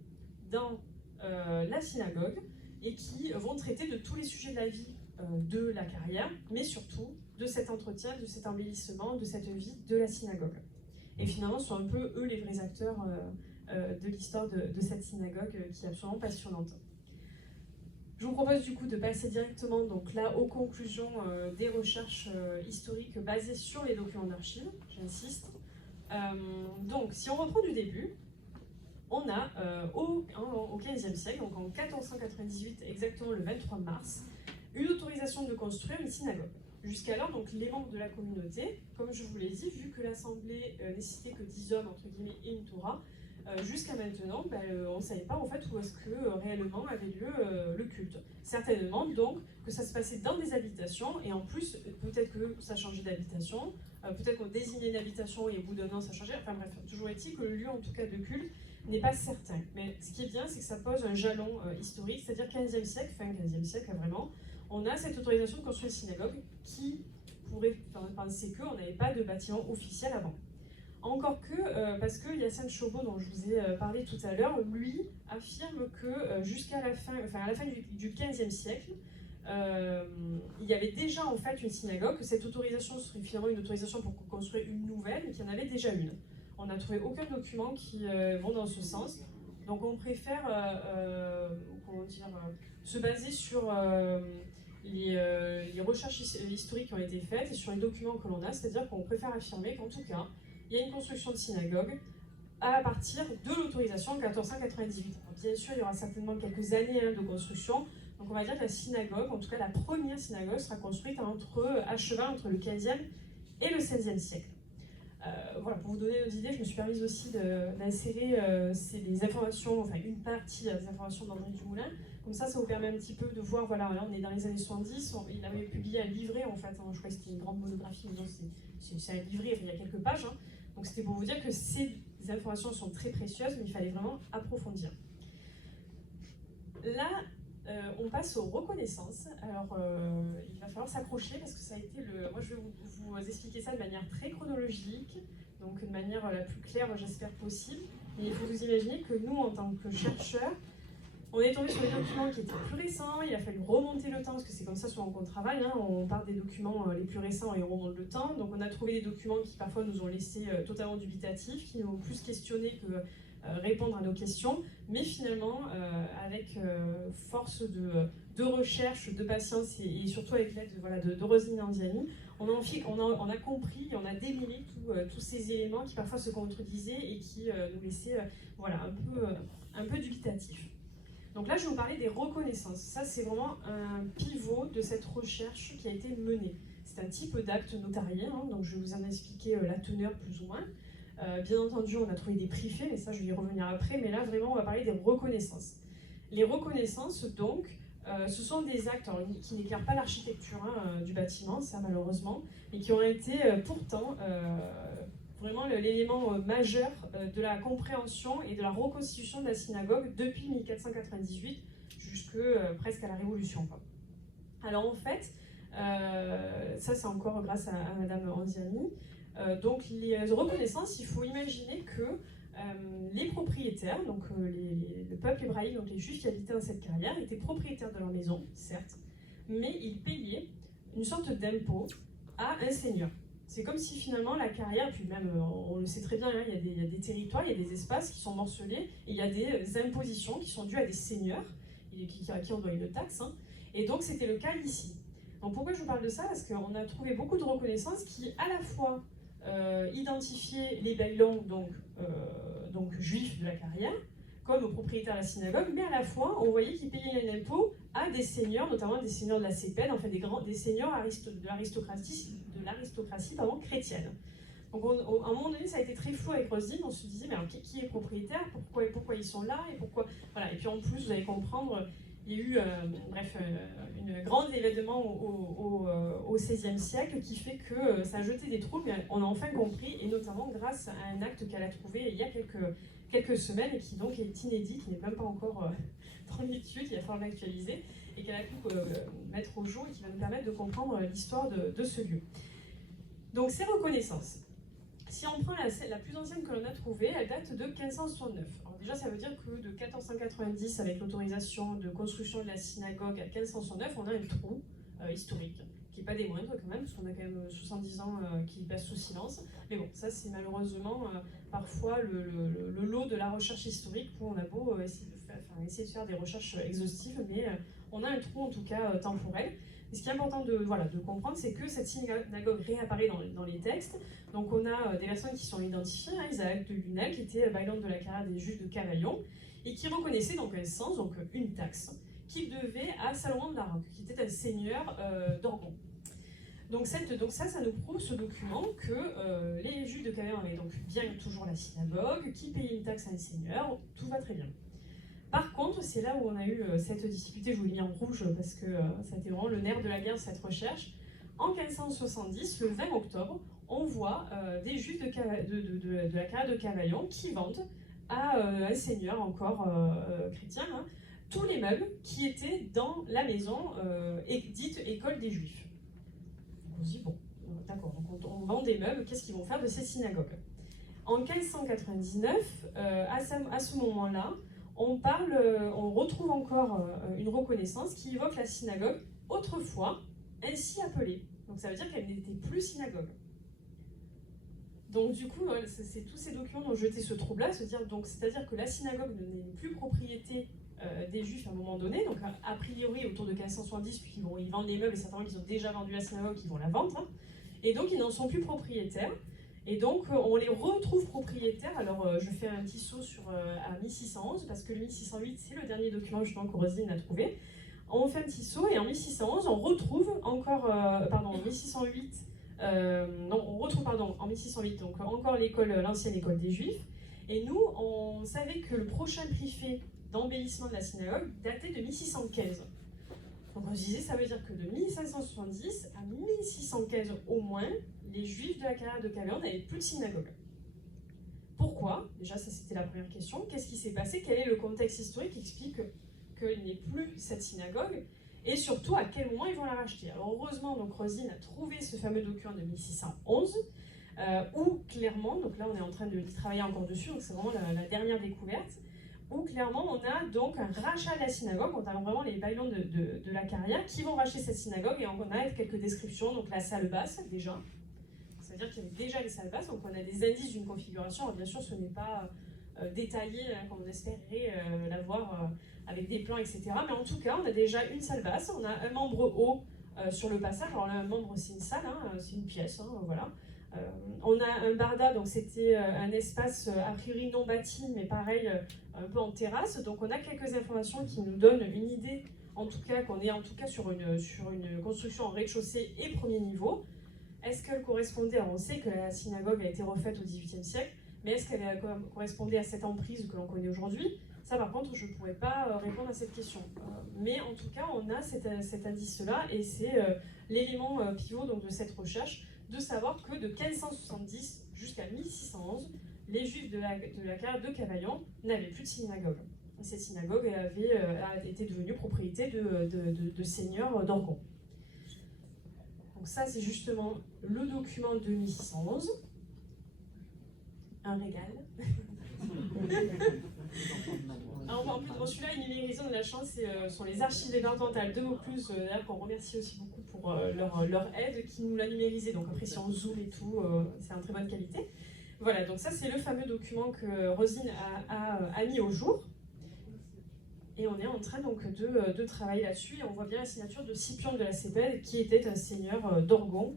dans la synagogue, et qui vont traiter de tous les sujets de la vie de la carrière, mais surtout de cet entretien, de cet embellissement, de cette vie de la synagogue. Et finalement, ce sont un peu eux les vrais acteurs de l'histoire de cette synagogue qui est absolument passionnante. Je vous propose du coup de passer directement donc là aux conclusions des recherches historiques basées sur les documents d'archives, j'insiste. Donc si on reprend du début, on a au XVe siècle, donc en 1498 exactement le 23 mars, une autorisation de construire une synagogue. Jusqu'alors, donc, les membres de la communauté, comme je vous l'ai dit, vu que l'assemblée nécessitait que 10 hommes, entre guillemets, et une Torah, jusqu'à maintenant, on ne savait pas en fait où est-ce que réellement avait lieu le culte. Certainement donc que ça se passait dans des habitations, et en plus, peut-être que ça changeait d'habitation, peut-être qu'on désignait une habitation et au bout d'un an ça changeait, enfin bref, toujours est-il que le lieu en tout cas de culte n'est pas certain. Mais ce qui est bien, c'est que ça pose un jalon historique, c'est-à-dire 15e siècle, fin 15e siècle vraiment, on a cette autorisation de construire une synagogue qui pourrait penser qu'on n'avait pas de bâtiment officiel avant. Encore que, parce que Hyacinthe Chauveau, dont je vous ai parlé tout à l'heure, lui affirme que jusqu'à la fin, à la fin du XVe siècle, il y avait déjà en fait une synagogue, que cette autorisation serait finalement une autorisation pour construire une nouvelle, mais qu'il y en avait déjà une. On n'a trouvé aucun document qui vont dans ce sens. Donc on préfère se baser sur les recherches historiques qui ont été faites et sur les documents que l'on a, c'est-à-dire qu'on préfère affirmer qu'en tout cas, il y a une construction de synagogue à partir de l'autorisation en 1498. Alors, bien sûr, il y aura certainement quelques années de construction, donc on va dire que la synagogue, en tout cas la première synagogue, sera construite à cheval entre le 15e et le 16e siècle. Voilà, pour vous donner une idée, je me suis permise aussi d'insérer les informations, enfin une partie des informations d'André Dumoulin. Comme ça vous permet un petit peu de voir, voilà, là, on est dans les années 70, il avait publié un livret en fait, je crois que c'était une grande monographie, mais non, c'est un livret, enfin, il y a quelques pages, donc c'était pour vous dire que ces informations sont très précieuses, mais il fallait vraiment approfondir. Là, on passe aux reconnaissances. Alors, il va falloir s'accrocher parce que ça a été moi, je vais vous expliquer ça de manière très chronologique, donc de manière la plus claire, j'espère, possible. Et il faut vous imaginer que nous, en tant que chercheurs, on est tombé sur des documents qui étaient plus récents, il a fallu remonter le temps, parce que c'est comme ça souvent qu'on travaille, on part des documents les plus récents et on remonte le temps. Donc on a trouvé des documents qui parfois nous ont laissé totalement dubitatifs, qui nous ont plus questionné que répondre à nos questions, mais finalement, avec force de recherche, de patience et surtout avec l'aide de Roselyne Anziani, on a compris, on a démêlé tous ces éléments qui parfois se contredisaient et qui nous laissaient un peu dubitatifs. Donc là, je vais vous parler des reconnaissances. Ça, c'est vraiment un pivot de cette recherche qui a été menée. C'est un type d'acte notarié, donc je vais vous en expliquer la teneur plus ou moins. Bien entendu, on a trouvé des prix faits, mais ça, je vais y revenir après. Mais là, vraiment, on va parler des reconnaissances. Les reconnaissances, donc, ce sont des actes qui n'éclairent pas l'architecture du bâtiment, ça malheureusement, mais qui ont été pourtant vraiment l'élément majeur de la compréhension et de la reconstitution de la synagogue depuis 1498 jusque presque à la Révolution, quoi. Alors en fait, ça c'est encore grâce à Madame Anziani. Donc les reconnaissances, il faut imaginer que les propriétaires, donc le peuple hébraïque, donc les juifs qui habitaient dans cette carrière, étaient propriétaires de leur maison, certes, mais ils payaient une sorte d'impôt à un seigneur. C'est comme si finalement la carrière, puis même on le sait très bien, hein, il y a des territoires, il y a des espaces qui sont morcelés, et il y a des impositions qui sont dues à des seigneurs, à qui on doit une taxe, hein. Et donc c'était le cas ici. Donc pourquoi je vous parle de ça? Parce qu'on a trouvé beaucoup de reconnaissances qui à la fois identifiaient les bailons, donc juifs de la carrière, comme propriétaires de la synagogue, mais à la fois on voyait qu'ils payaient un impôt à des seigneurs, notamment des seigneurs de la Cépède, en fait des seigneurs de l'aristocratie chrétienne. Donc à un moment donné, ça a été très flou avec Roselyne, on se disait mais alors, qui est propriétaire, pourquoi ils sont là, et pourquoi... Voilà. Et puis en plus, vous allez comprendre, il y a eu une grande événement au XVIe siècle qui fait que ça a jeté des troubles, mais on a enfin compris, et notamment grâce à un acte qu'elle a trouvé il y a quelques semaines, et qui donc est inédit, qui n'est même pas encore dans l'étude, il va falloir l'actualiser, et qu'elle a pu mettre au jour, et qui va nous permettre de comprendre l'histoire de ce lieu. Donc ces reconnaissances, si on prend la plus ancienne que l'on a trouvée, elle date de 1569. Alors déjà, ça veut dire que de 1490, avec l'autorisation de construction de la synagogue, à 1569, on a un trou historique, qui n'est pas des moindres quand même, parce qu'on a quand même 70 ans qui passent sous silence. Mais bon, ça c'est malheureusement parfois le lot de la recherche historique, où on a beau essayer de faire des recherches exhaustives, mais on a un trou en tout cas temporel. Et ce qui est important de comprendre, c'est que cette synagogue réapparaît dans les textes. Donc on a des personnes qui sont identifiées, hein, Isaac de Lunel, qui était baillant de la carrière des Juifs de Cavaillon, et qui reconnaissait donc un cens, donc une taxe, qu'il devait à Salomon de la Roque, qui était un seigneur d'Orgon. Donc ça nous prouve, ce document, que les Juifs de Cavaillon avaient donc bien toujours la synagogue, qui payaient une taxe à un seigneur, tout va très bien. Par contre, c'est là où on a eu cette difficulté, je vous l'ai mis en rouge parce que ça a été vraiment le nerf de la guerre, cette recherche. En 1570, le 20 octobre, on voit des Juifs de la carrière de Cavaillon qui vendent à un seigneur encore chrétien, hein, tous les meubles qui étaient dans la maison dite école des Juifs. On se dit, bon, d'accord, donc on vend des meubles, qu'est-ce qu'ils vont faire de ces synagogues? En 1599, à ce moment-là, on retrouve encore une reconnaissance qui évoque la synagogue autrefois ainsi appelée. Donc ça veut dire qu'elle n'était plus synagogue. Donc du coup, c'est tous ces documents dont jeté ce trouble-là, c'est-à-dire que la synagogue n'est plus propriété des Juifs à un moment donné, donc a priori autour de 1570, puis ils vendent les meubles, et certainement qu'ils ont déjà vendu la synagogue, ils vont la vendre, hein, et donc ils n'en sont plus propriétaires. Et donc, on les retrouve propriétaires. Alors, je fais un petit saut à 1611, parce que le 1608, c'est le dernier document justement que Roselyne a trouvé. On fait un petit saut, et en 1611, on retrouve encore, en 1608, en 1608, donc encore l'ancienne école des Juifs. Et nous, on savait que le prochain préfet d'embellissement de la synagogue datait de 1615. Donc on se disait, ça veut dire que de 1570 à 1615 au moins, les Juifs de la carrière de Cavaillon n'avaient plus de synagogue. Pourquoi? Déjà, ça c'était la première question. Qu'est-ce qui s'est passé? Quel est le contexte historique qui explique qu'il n'y ait plus cette synagogue? Et surtout, à quel moment ils vont la racheter? Alors heureusement, donc Roselyne a trouvé ce fameux document de 1611, où clairement, donc là on est en train de travailler encore dessus, donc c'est vraiment la dernière découverte, où clairement on a donc un rachat de la synagogue, on a vraiment les baillons de la carrière qui vont racheter cette synagogue, et on a quelques descriptions, donc la salle basse déjà, c'est-à-dire qu'il y avait déjà les salles basses, donc on a des indices d'une configuration. Alors bien sûr, ce n'est pas détaillé, hein, comme on espérait l'avoir avec des plans, etc. Mais en tout cas, on a déjà une salle basse, on a un membre haut sur le passage. Alors là, un membre, c'est une salle, hein, c'est une pièce, hein, voilà. On a un barda, donc c'était un espace a priori non bâti, mais pareil, un peu en terrasse. Donc on a quelques informations qui nous donnent une idée, en tout cas, qu'on est en tout cas sur une construction en rez-de-chaussée et premier niveau. Est-ce qu'elle correspondait, alors on sait que la synagogue a été refaite au XVIIIe siècle, mais est-ce qu'elle correspondait à cette emprise que l'on connaît aujourd'hui? Ça par contre, je ne pourrais pas répondre à cette question. Mais en tout cas, on a cet indice-là, et c'est l'élément pivot donc, de cette recherche, de savoir que de 1570 jusqu'à 1611, les Juifs de la carrière de Cavaillon n'avaient plus de synagogue. Et cette synagogue a été devenue propriété de seigneurs d'Orgon. Donc ça, c'est justement le document de 1611. Un régal. Alors, en plus, celui-là est numérisé, on a de la chance, ce sont les archives départementales de Vaucluse, d'ailleurs qu'on remercie aussi beaucoup pour leur aide, qui nous l'a numérisé. Donc après, si on zoome et tout, c'est en très bonne qualité. Voilà, donc ça c'est le fameux document que Roselyne a mis au jour. Et on est en train donc de travailler là-dessus, et on voit bien la signature de Scipion de la Cépède, qui était un seigneur d'Orgon,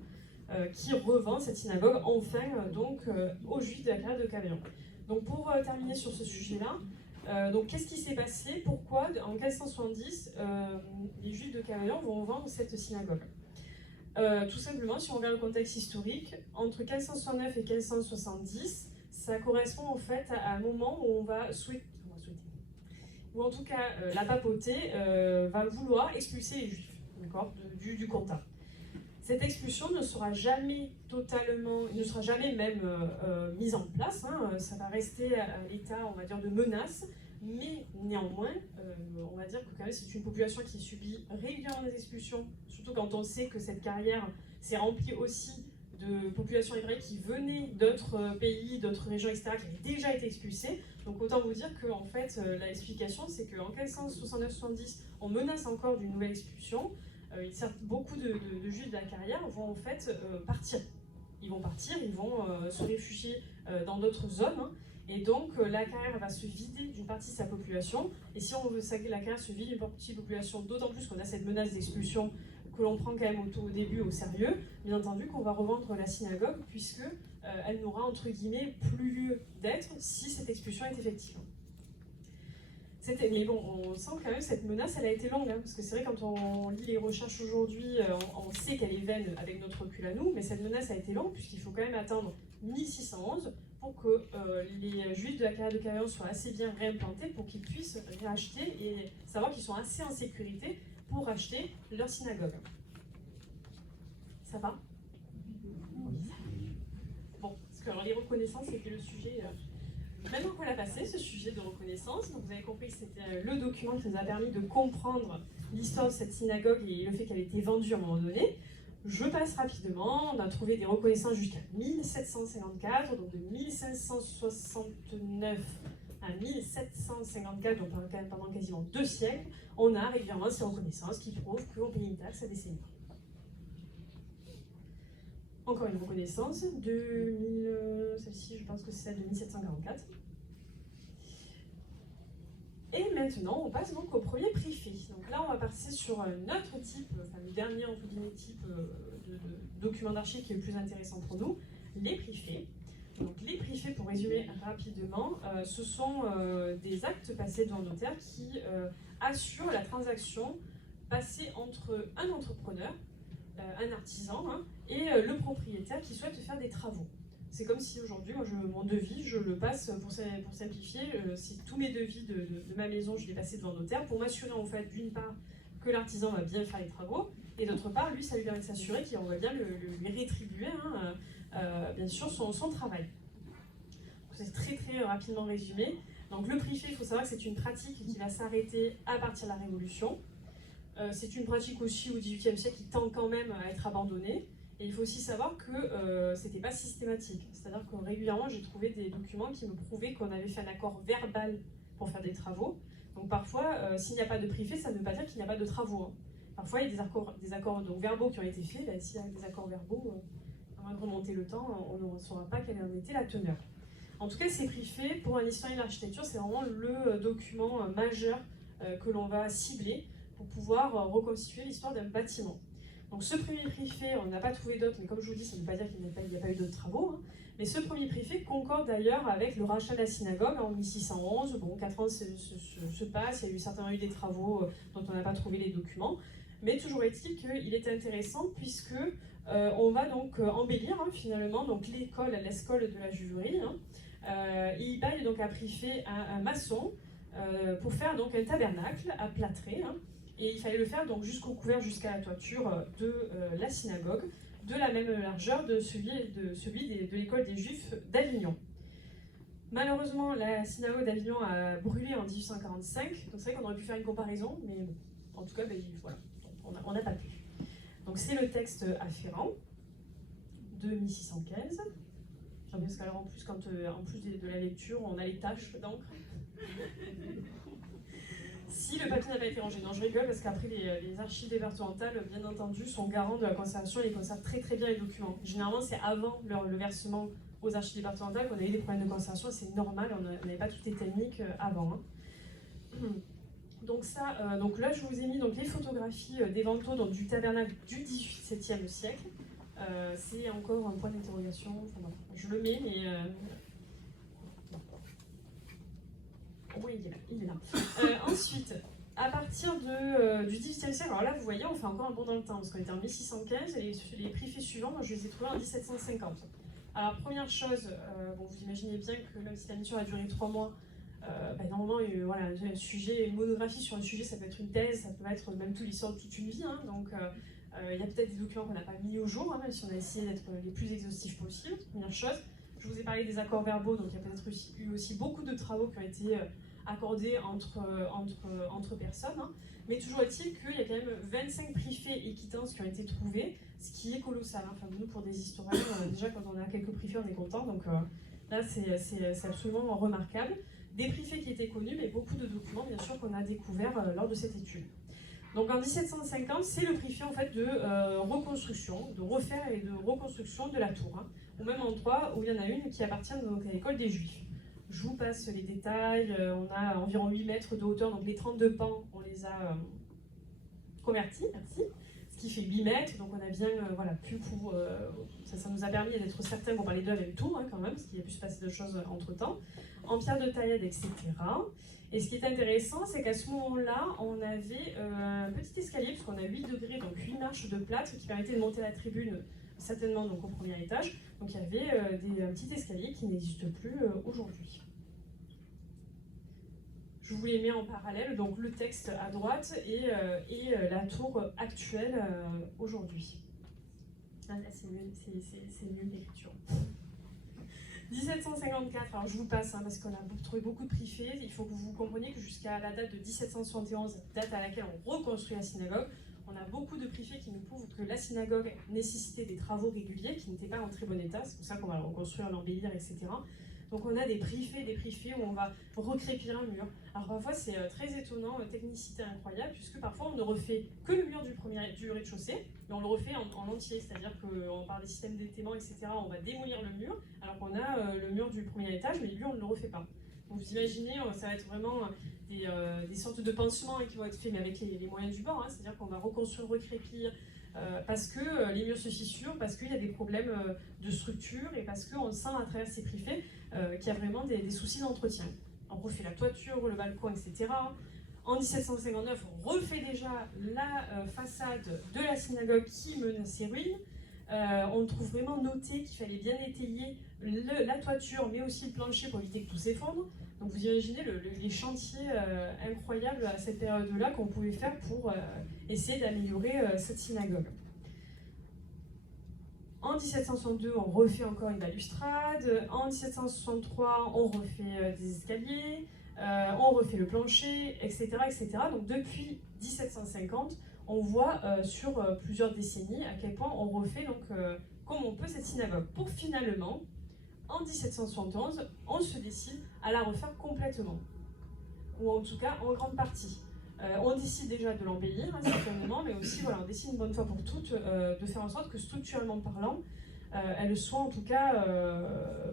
qui revend cette synagogue enfin aux Juifs de la carrière de Cavaillon. Donc pour terminer sur ce sujet-là, donc qu'est-ce qui s'est passé? Pourquoi en 1570 les Juifs de Cavaillon vont vendre cette synagogue? Tout simplement, si on regarde le contexte historique, entre 1569 et 1570, ça correspond en fait à un moment où on va souhaiter, ou en tout cas la papauté va vouloir expulser les Juifs, d'accord, du comtat. Cette expulsion ne sera jamais totalement, ne sera jamais même mise en place, hein, ça va rester à l'état, on va dire, de menace, mais néanmoins, on va dire que quand même c'est une population qui subit régulièrement des expulsions, surtout quand on sait que cette carrière s'est remplie aussi de populations hébraïques qui venaient d'autres pays, d'autres régions, etc., qui avaient déjà été expulsées. Donc autant vous dire que en fait, l'explication, c'est qu'en 1569-70, on menace encore d'une nouvelle expulsion. Beaucoup de Juifs de la carrière vont en fait partir. Ils vont partir, ils vont se réfugier dans d'autres zones. Hein, et donc la carrière va se vider d'une partie de sa population. Et si on veut que la carrière se vide d'une partie de la population, d'autant plus qu'on a cette menace d'expulsion que l'on prend quand même au début au sérieux, bien entendu qu'on va revendre la synagogue puisque elle n'aura entre guillemets plus lieu d'être si cette expulsion est effective. Mais bon, on sent quand même cette menace, elle a été longue, hein, parce que c'est vrai quand on lit les recherches aujourd'hui, on sait qu'elle est vaine avec notre recul à nous, mais cette menace a été longue puisqu'il faut quand même attendre 1611 pour que les Juifs de la carrière de Cavaillon soient assez bien réimplantés pour qu'ils puissent racheter et savoir qu'ils sont assez en sécurité pour racheter leur synagogue. Ça va? Bon, parce que alors, les reconnaissances, c'était le sujet... Maintenant qu'on l'a passé, ce sujet de reconnaissance, donc vous avez compris que c'était le document qui nous a permis de comprendre l'histoire de cette synagogue et le fait qu'elle ait été vendue à un moment donné. Je passe rapidement, on a trouvé des reconnaissances jusqu'à 1754, donc de 1569 à 1754, donc pendant quasiment 2 siècles, on a régulièrement ces reconnaissances qui prouvent qu'on paye une taxe à des seigneurs. Encore une reconnaissance de celle-ci, je pense que c'est celle de 1744. Et maintenant, on passe donc au premier préfet. Donc là, on va passer sur un autre type, enfin le dernier entre guillemets type de document d'archives qui est le plus intéressant pour nous, les préfets. Donc les préfets, pour résumer rapidement, ce sont des actes passés devant notaire qui assurent la transaction passée entre un entrepreneur, un artisan, hein, et le propriétaire qui souhaite faire des travaux. C'est comme si aujourd'hui, moi, mon devis, je le passe, pour simplifier, c'est tous mes devis de ma maison, je les passais devant notaire pour m'assurer en fait d'une part que l'artisan va bien faire les travaux, et d'autre part, lui, ça lui permet de s'assurer qu'on va bien lui rétribuer, hein, bien sûr, son travail. C'est très très rapidement résumé. Donc le préfet, il faut savoir que c'est une pratique qui va s'arrêter à partir de la Révolution. C'est une pratique aussi au XVIIIe siècle qui tend quand même à être abandonnée. Et il faut aussi savoir que c'était pas systématique. C'est-à-dire que régulièrement, j'ai trouvé des documents qui me prouvaient qu'on avait fait un accord verbal pour faire des travaux. Donc parfois, s'il n'y a pas de préfet, ça ne veut pas dire qu'il n'y a pas de travaux. Hein. Parfois, il y a des accords donc, verbaux qui ont été faits. Ben, s'il y a des accords verbaux, avant de remonter le temps, on ne saura pas quelle en était la teneur. En tout cas, ces préfets, pour un historien de l'architecture, c'est vraiment le document majeur que l'on va cibler pour pouvoir reconstituer l'histoire d'un bâtiment. Donc ce premier préfet, on n'a pas trouvé d'autres, mais comme je vous dis, ça ne veut pas dire qu'il n'y a pas eu d'autres travaux. Hein. Mais ce premier préfet concorde d'ailleurs avec le rachat de la synagogue en 1611. Bon, 4 ans se passent, il y a eu certainement eu des travaux dont on n'a pas trouvé les documents. Mais toujours est-il qu'il est intéressant puisque on va donc embellir hein, finalement donc l'école de la jugerie. Hein. Il baille donc à préfet un maçon pour faire donc un tabernacle à plâtrer. Hein. Et il fallait le faire donc jusqu'au couvert, jusqu'à la toiture de la synagogue, de la même largeur de celui de l'école des Juifs d'Avignon. Malheureusement, la synagogue d'Avignon a brûlé en 1845, donc c'est vrai qu'on aurait pu faire une comparaison, mais en tout cas, ben, voilà, on n'a pas pu. Donc c'est le texte afférent de 1615. J'aime bien parce qu'alors en plus, en plus de la lecture, on a les taches d'encre. le papier n'a pas été rangé. Non, je rigole parce qu'après, les archives départementales, bien entendu, sont garants de la conservation et ils conservent très très bien les documents. Généralement, c'est avant le versement aux archives départementales qu'on a eu des problèmes de conservation, c'est normal, on n'avait pas toutes les techniques avant. Hein. Donc là, je vous ai mis donc, les photographies des vantaux donc, du tabernacle du XVIIe siècle. C'est encore un point d'interrogation. Enfin, bon, je le mets, mais au moins il est là. Ensuite, à partir du XVIIIe siècle, alors là, vous voyez, on fait encore un bond dans le temps, parce qu'on était en 1615, et les préfets suivants, moi, je les ai trouvés en 1750. Alors, première chose, bon, vous imaginez bien que même si la mission a duré 3 mois, normalement, voilà, un sujet, une monographie sur un sujet, ça peut être une thèse, ça peut être même toute l'histoire de toute une vie. Hein, donc, il y a peut-être des documents qu'on n'a pas mis au jour, hein, même si on a essayé d'être les plus exhaustifs possible. Première chose. Je vous ai parlé des accords verbaux, donc il y a peut-être eu aussi beaucoup de travaux qui ont été accordés entre personnes. Hein, mais toujours est-il qu'il y a quand même 25 préfets et quittances qui ont été trouvés, ce qui est colossal. Hein. Enfin, nous, pour des historiens, déjà quand on a quelques préfets, on est content. Donc là, c'est absolument remarquable. Des préfets qui étaient connus, mais beaucoup de documents, bien sûr, qu'on a découverts lors de cette étude. Donc en 1750, c'est le préfet en fait, de reconstruction, de refaire et de reconstruction de la tour, hein, au même endroit où il y en a une qui appartient donc, à l'école des Juifs. Je vous passe les détails, on a environ 8 mètres de hauteur, donc les 32 pans, on les a convertis, merci, ce qui fait 8 mètres, donc on a bien voilà, pu pour... ça nous a permis d'être certains qu'on parlait de la même tour, hein, quand même, parce qu'il y a pu se passer de choses entre-temps, en pierre de taillade, etc. Et ce qui est intéressant, c'est qu'à ce moment-là, on avait un petit escalier, puisqu'on a 8 degrés, donc 8 marches de plâtre, qui permettaient de monter la tribune, certainement donc, au premier étage. Donc il y avait un petit escalier qui n'existe plus aujourd'hui. Je vous les mets en parallèle, donc le texte à droite et la tour actuelle aujourd'hui. Ah, là, c'est mieux l'écriture. 1754, alors je vous passe hein, parce qu'on a trouvé beaucoup de préfets. Il faut que vous compreniez que jusqu'à la date de 1771, date à laquelle on reconstruit la synagogue, on a beaucoup de préfets qui nous prouvent que la synagogue nécessitait des travaux réguliers qui n'étaient pas en très bon état. C'est pour ça qu'on va le reconstruire, l'embellir, etc. Donc on a des préfets où on va recrépir un mur. Alors parfois c'est très étonnant, technicité incroyable, puisque parfois on ne refait que le mur du rez-de-chaussée, mais on le refait en entier, c'est-à-dire qu'on parle des systèmes d'étaiement, etc. On va démolir le mur, alors qu'on a le mur du premier étage, mais lui on ne le refait pas. Donc vous imaginez, ça va être vraiment des sortes de pansements qui vont être faits, mais avec les moyens du bord, hein, c'est-à-dire qu'on va reconstruire, recrépir, parce que les murs se fissurent, parce qu'il y a des problèmes de structure, et parce qu'on sent à travers ces préfets qu'il y a vraiment des soucis d'entretien. On refait la toiture, le balcon, etc. En 1759, on refait déjà la façade de la synagogue qui menaçait ruine. On trouve vraiment noté qu'il fallait bien étayer la toiture, mais aussi le plancher pour éviter que tout s'effondre. Donc vous imaginez les chantiers incroyables à cette période-là qu'on pouvait faire pour essayer d'améliorer cette synagogue. En 1762, on refait encore une balustrade. En 1763, on refait des escaliers. On refait le plancher, etc., etc. Donc depuis 1750, on voit sur plusieurs décennies à quel point on refait donc, comme on peut cette synagogue. Pour finalement, en 1771, on se décide à la refaire complètement. Ou en tout cas en grande partie. On décide déjà de l'embellir, hein, certainement, mais aussi voilà, on décide une bonne fois pour toutes de faire en sorte que structurellement parlant, elle soit en tout cas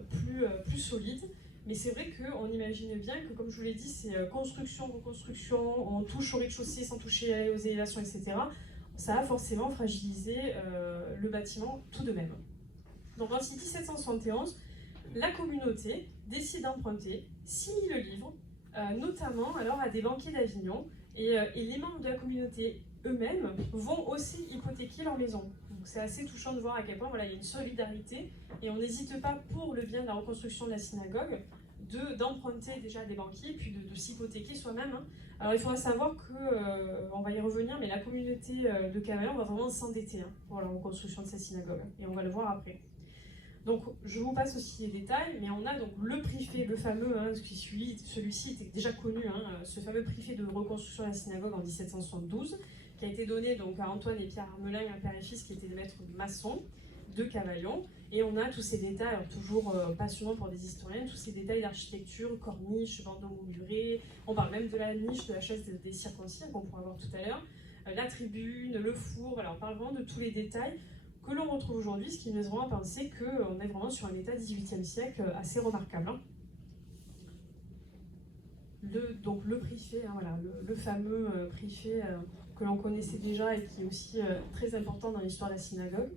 plus solide. Mais c'est vrai qu'on imagine bien que, comme je vous l'ai dit, c'est construction, reconstruction, on touche au rez-de-chaussée sans toucher aux élévations, etc. Ça a forcément fragilisé le bâtiment tout de même. Donc en 1771, la communauté décide d'emprunter 6000 livres, notamment alors à des banquiers d'Avignon, et les membres de la communauté eux-mêmes vont aussi hypothéquer leur maison. Donc c'est assez touchant de voir à quel point voilà, il y a une solidarité, et on n'hésite pas pour le bien de la reconstruction de la synagogue d'emprunter déjà des banquiers, puis de s'hypothéquer soi-même. Hein. Alors il faudra savoir que, on va y revenir, mais la communauté de Cavaillon va vraiment s'endetter hein, pour la reconstruction de cette synagogue, et on va le voir après. Donc je vous passe aussi les détails, mais on a donc le préfet, le fameux, hein, celui-ci était déjà connu, hein, ce fameux préfet de reconstruction de la synagogue en 1772, qui a été donné donc, à Antoine et Pierre Armelin, un père et fils qui étaient des maîtres maçons. de Cavaillon. Et on a tous ces détails, alors toujours passionnants pour des historiens, tous ces détails d'architecture, corniche, bandeaux moulurés. On parle même de la niche de la chaise des circoncis qu'on pourra voir tout à l'heure. La tribune, le four, voilà, on parle vraiment de tous les détails que l'on retrouve aujourd'hui, ce qui nous laisse vraiment penser qu'on est vraiment sur un état 18e siècle assez remarquable. Hein. Donc le prix fait, hein, voilà, le fameux prix fait que l'on connaissait déjà et qui est aussi très important dans l'histoire de la synagogue.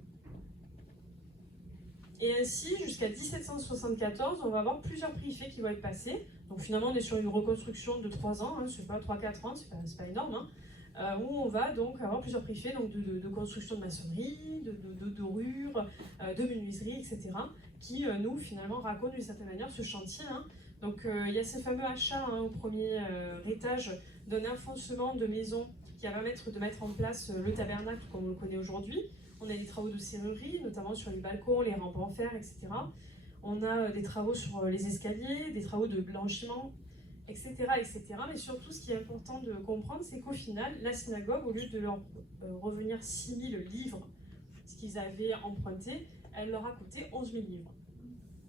Et ainsi, jusqu'à 1774, on va avoir plusieurs prix faits qui vont être passés. Donc finalement, on est sur une reconstruction de 3 ans, hein, c'est pas 3-4 ans, c'est pas énorme, hein, où on va donc avoir plusieurs prix faits donc de construction de maçonnerie, de dorure, de menuiserie, etc., qui nous, finalement, racontent d'une certaine manière ce chantier. Hein. Donc il y a ce fameux achat hein, au premier étage d'un enfoncement de maison qui va permettre de mettre en place le tabernacle comme on le connaît aujourd'hui. On a des travaux de serrurerie, notamment sur les balcons, les rampes en fer, etc. On a des travaux sur les escaliers, des travaux de blanchiment, etc., etc. Mais surtout, ce qui est important de comprendre, c'est qu'au final, la synagogue, au lieu de leur revenir 6 000 livres, ce qu'ils avaient emprunté, elle leur a coûté 11 000 livres.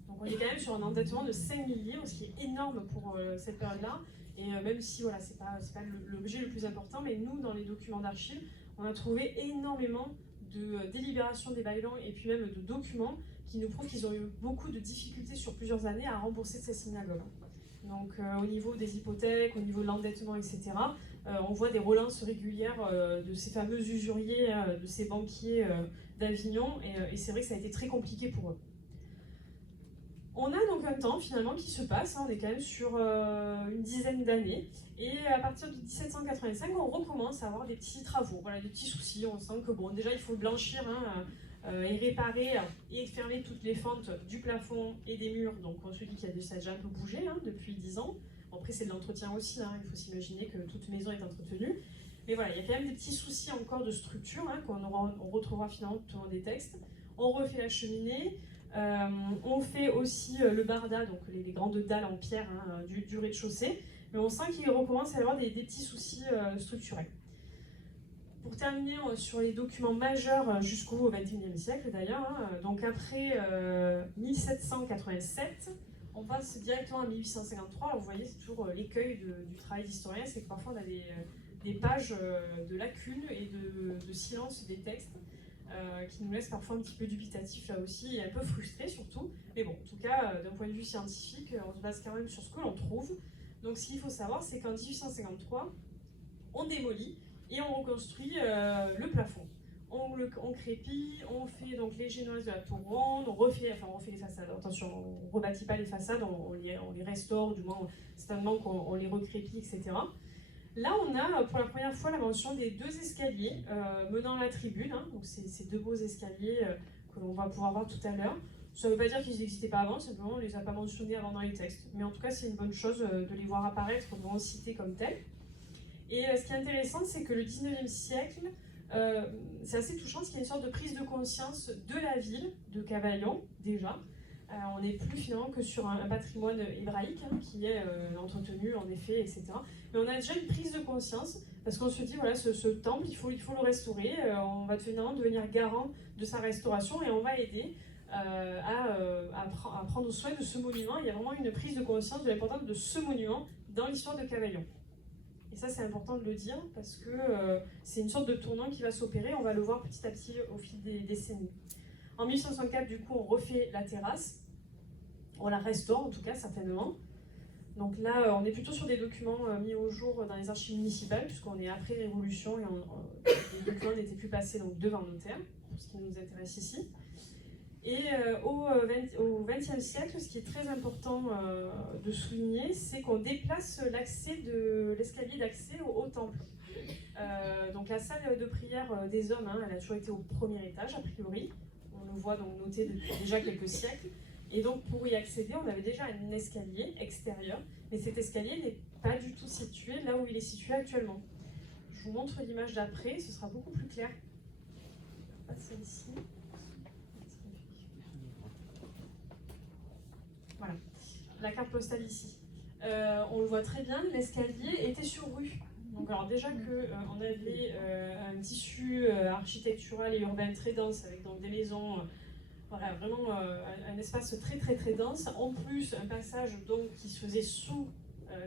Donc on est quand même sur un endettement de 5 000 livres, ce qui est énorme pour cette période-là. Et même si voilà, c'est pas l'objet le plus important, mais nous, dans les documents d'archives, on a trouvé énormément de délibération des baillants et puis même de documents qui nous prouvent qu'ils ont eu beaucoup de difficultés sur plusieurs années à rembourser de ces synagogues. Donc au niveau des hypothèques, au niveau de l'endettement, etc., on voit des relances régulières de ces fameux usuriers, de ces banquiers d'Avignon, et c'est vrai que ça a été très compliqué pour eux. On a donc un temps finalement qui se passe, hein, on est quand même sur une dizaine d'années, et à partir de 1785, on recommence à avoir des petits travaux, voilà, des petits soucis. On sent que bon, déjà il faut blanchir hein, et réparer et fermer toutes les fentes du plafond et des murs. Donc on se dit qu'il y a ça a déjà un peu bougé hein, depuis 10 ans. Bon, après c'est de l'entretien aussi, hein, il faut s'imaginer que toute maison est entretenue. Mais voilà, il y a quand même des petits soucis encore de structure hein, qu'on retrouvera finalement tout au long des textes. On refait la cheminée. On fait aussi le barda, donc les grandes dalles en pierre hein, du rez-de-chaussée, mais on sent qu'il recommence à y avoir des petits soucis structurels. Pour terminer sur les documents majeurs jusqu'au XXIe siècle d'ailleurs, hein, donc après 1787, on passe directement à 1853. Alors vous voyez, c'est toujours l'écueil du travail d'historien, c'est que parfois on a des pages de lacunes et de silence des textes. Qui nous laisse parfois un petit peu dubitatif là aussi, et un peu frustré surtout. Mais bon, en tout cas, d'un point de vue scientifique, on se base quand même sur ce que l'on trouve. Donc ce qu'il faut savoir, c'est qu'en 1853, on démolit et on reconstruit le plafond. On crépit, on fait donc les génoises de la tour ronde, on refait les façades. Attention, on ne rebâtit pas les façades, on les restaure, du moins certainement qu'on les recrépit, etc. Là, on a pour la première fois la mention des 2 escaliers menant à la tribune, hein, donc ces 2 beaux escaliers que l'on va pouvoir voir tout à l'heure. Ça ne veut pas dire qu'ils n'existaient pas avant, simplement on ne les a pas mentionnés avant dans les textes. Mais en tout cas, c'est une bonne chose de les voir apparaître, vraiment cités comme tels. Et ce qui est intéressant, c'est que le 19e siècle, c'est assez touchant, parce qu'il y a une sorte de prise de conscience de la ville de Cavaillon, déjà. On n'est plus finalement que sur un patrimoine hébraïque hein, qui est entretenu en effet, etc. Mais on a déjà une prise de conscience parce qu'on se dit voilà, ce temple, il faut le restaurer, on va finalement devenir garant de sa restauration et on va aider à prendre soin de ce monument. Il y a vraiment une prise de conscience de l'importance de ce monument dans l'histoire de Cavaillon. Et ça, c'est important de le dire parce que c'est une sorte de tournant qui va s'opérer, on va le voir petit à petit au fil des décennies. En 1864, du coup, on refait la terrasse. On la restaure, en tout cas, certainement. Donc là, on est plutôt sur des documents mis au jour dans les archives municipales, puisqu'on est après Révolution et les documents n'étaient plus passés donc, devant notaire, pour ce qui nous intéresse ici. Et au XXe siècle, ce qui est très important de souligner, c'est qu'on déplace l'escalier d'accès au temple. Donc la salle de prière des hommes, hein, elle a toujours été au premier étage, a priori. On le voit donc noté depuis déjà quelques siècles. Et donc pour y accéder, on avait déjà un escalier extérieur, mais cet escalier n'est pas du tout situé là où il est situé actuellement. Je vous montre l'image d'après, ce sera beaucoup plus clair. Pas celle-ci. Voilà, la carte postale ici. On le voit très bien, l'escalier était sur rue. Donc alors déjà qu'on avait un tissu architectural et urbain très dense avec donc des maisons Voilà, vraiment un espace très très très dense. En plus, un passage donc, qui se faisait sous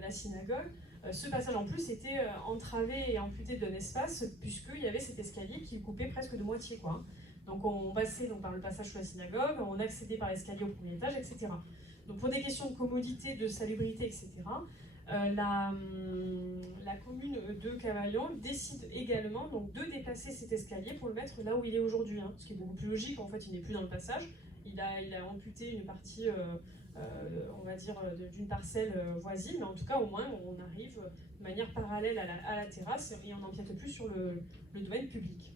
la synagogue. Ce passage en plus était entravé et amputé d'un espace puisqu'il y avait cet escalier qui coupait presque de moitié, quoi. Donc on passait donc, par le passage sous la synagogue, on accédait par l'escalier au premier étage, etc. Donc pour des questions de commodité, de salubrité, etc., la commune de Cavaillon décide également donc, de déplacer cet escalier pour le mettre là où il est aujourd'hui, hein, ce qui est beaucoup plus logique. En fait, il n'est plus dans le passage, il a amputé une partie, on va dire, d'une parcelle voisine, mais en tout cas, au moins, on arrive de manière parallèle à la terrasse et on n'empiète plus sur le domaine public.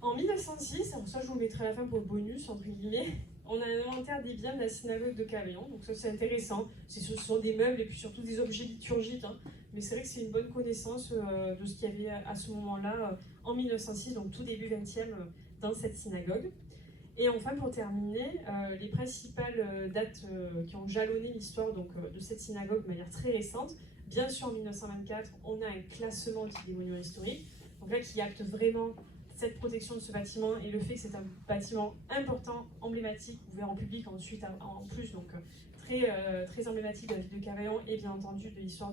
En 1906, alors ça je vous le mettrai à la fin pour le bonus, entre guillemets, on a un inventaire des biens de la synagogue de Cavaillon, donc ça c'est intéressant. Ce sont des meubles et puis surtout des objets liturgiques, hein. Mais c'est vrai que c'est une bonne connaissance de ce qu'il y avait à ce moment-là, en 1906, donc tout début 20e, dans cette synagogue. Et enfin, pour terminer, les principales dates qui ont jalonné l'histoire de cette synagogue de manière très récente. Bien sûr, en 1924, on a un classement des monuments historiques, donc là qui acte vraiment cette protection de ce bâtiment et le fait que c'est un bâtiment important, emblématique, ouvert en public ensuite en plus, donc très emblématique de la ville de Cavaillon et bien entendu de l'histoire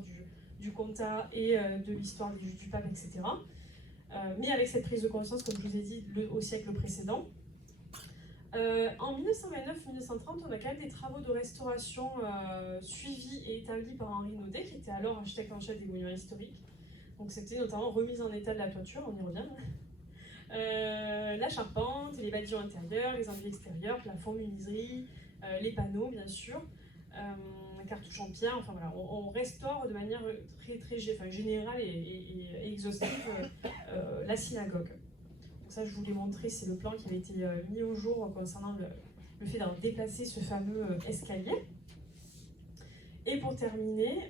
du comtat et de l'histoire du pape, etc. Mais avec cette prise de conscience, comme je vous ai dit, au siècle précédent. En 1929-1930, on a quand même des travaux de restauration suivis et établis par Henri Naudet, qui était alors architecte en chef des monuments historiques. Donc c'était notamment remise en état de la toiture, on y revient. La charpente, les badigeons intérieurs, les enduits extérieurs, plafond, menuiserie, les panneaux bien sûr, cartouches en pierre, enfin voilà, on restaure de manière très générale et exhaustive la synagogue. Donc ça je vous l'ai montré, c'est le plan qui avait été mis au jour concernant le fait d'avoir déplacé ce fameux escalier. Et pour terminer,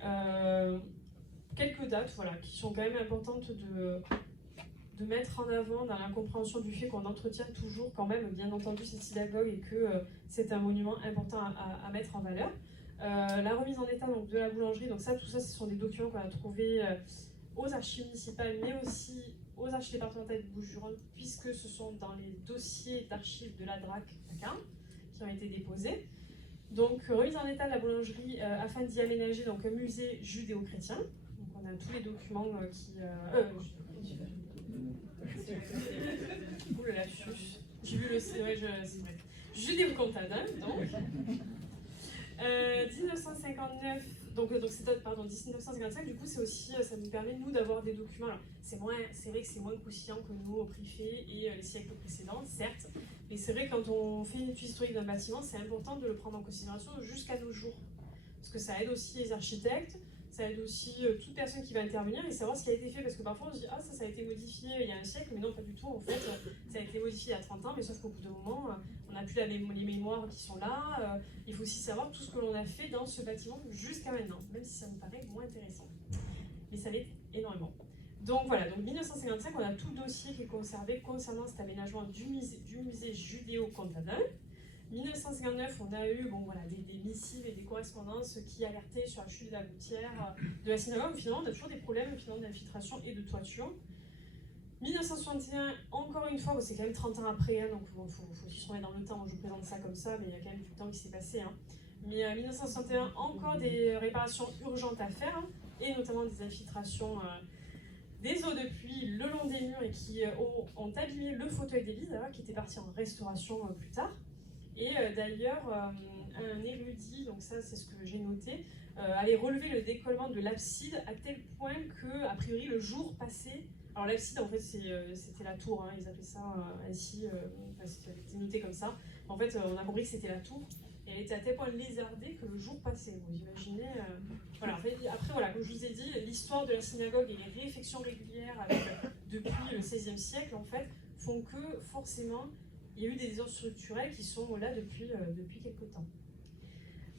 quelques dates voilà, qui sont quand même importantes de mettre en avant dans la compréhension du fait qu'on entretient toujours quand même, bien entendu, cette synagogue et que c'est un monument important à mettre en valeur. La remise en état donc, de la boulangerie, donc ça, tout ça, ce sont des documents qu'on a trouvés aux archives municipales, mais aussi aux archives départementales de Bouches-du-Rhône, puisque ce sont dans les dossiers d'archives de la DRAC qui ont été déposés. Donc, remise en état de la boulangerie afin d'y aménager donc, un musée judéo-chrétien. Donc, on a tous les documents qui... Ouh le lapsus. J'ai vu le... Ouais, c'est vrai. Judéo-comtadin, donc. 1959, donc c'est pardon, 1955, du coup, c'est aussi, ça nous permet, nous, d'avoir des documents. Alors, c'est vrai que c'est moins croustillant que nous, au préfet et les siècles précédents, certes, mais c'est vrai que quand on fait une étude historique d'un bâtiment, c'est important de le prendre en considération jusqu'à nos jours. Parce que ça aide aussi les architectes, ça aide aussi toute personne qui va intervenir et savoir ce qui a été fait, parce que parfois on se dit ah ça a été modifié il y a un siècle, mais non pas du tout en fait, ça a été modifié il y a 30 ans, mais sauf qu'au bout d'un moment on n'a plus les mémoires qui sont là, il faut aussi savoir tout ce que l'on a fait dans ce bâtiment jusqu'à maintenant, même si ça nous paraît moins intéressant, mais ça l'est énormément. Donc voilà, donc 1955 on a tout le dossier qui est conservé concernant cet aménagement du musée judéo-comtadin. 1959, on a eu des missives et des correspondances qui alertaient sur la chute de la gouttière de la synagogue. Finalement, on a toujours des problèmes d'infiltration et de toiture. 1961, encore une fois, c'est quand même 30 ans après, hein, donc il faut aussi se remettre dans le temps. Je vous présente ça comme ça, mais il y a quand même du temps qui s'est passé. Hein. Mais 1961, encore des réparations urgentes à faire, hein, et notamment des infiltrations des eaux de pluie le long des murs et qui ont abîmé le fauteuil d'église, qui était parti en restauration plus tard. Et d'ailleurs, un érudit, donc ça c'est ce que j'ai noté, avait relevé le décollement de l'abside à tel point que, a priori, le jour passé, alors l'abside en fait c'était la tour, hein, ils appelaient ça ainsi, c'était noté comme ça. En fait, on a compris que c'était la tour, et elle était à tel point lézardée que le jour passait. Vous imaginez voilà. Après, voilà, comme je vous ai dit, l'histoire de la synagogue et les réfections régulières depuis le XVIe siècle, en fait, font que forcément, il y a eu des désordres structurels qui sont là depuis quelques temps.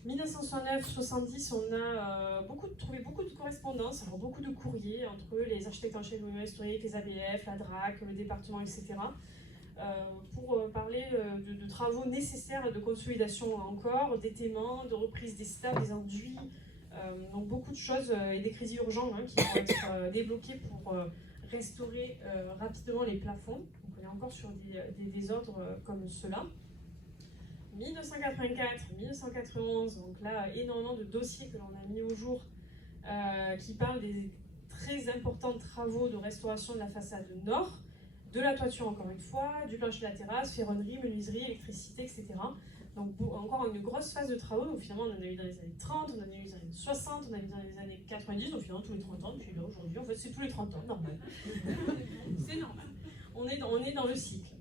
1969-70, on a trouvé beaucoup de correspondances, alors beaucoup de courriers entre les architectes en chef des monuments historiques, les ABF, la DRAC, le département, etc. Pour parler de travaux nécessaires de consolidation encore, d'étaiement, de reprise des stables, des enduits, donc beaucoup de choses et des crédits urgents qui vont être débloqués pour restaurer rapidement les plafonds. Donc on est encore sur des désordres comme cela. 1984, 1991, donc là, énormément de dossiers que l'on a mis au jour qui parlent des très importants travaux de restauration de la façade nord, de la toiture encore une fois, du plancher de la terrasse, ferronnerie, menuiserie, électricité, etc. Donc encore une grosse phase de travaux, donc finalement on en a eu dans les années 30, on en a eu dans les années 60, on en a eu dans les années 90, donc finalement tous les 30 ans, puis là aujourd'hui, en fait c'est tous les 30 ans, normal. C'est normal. On est dans le cycle.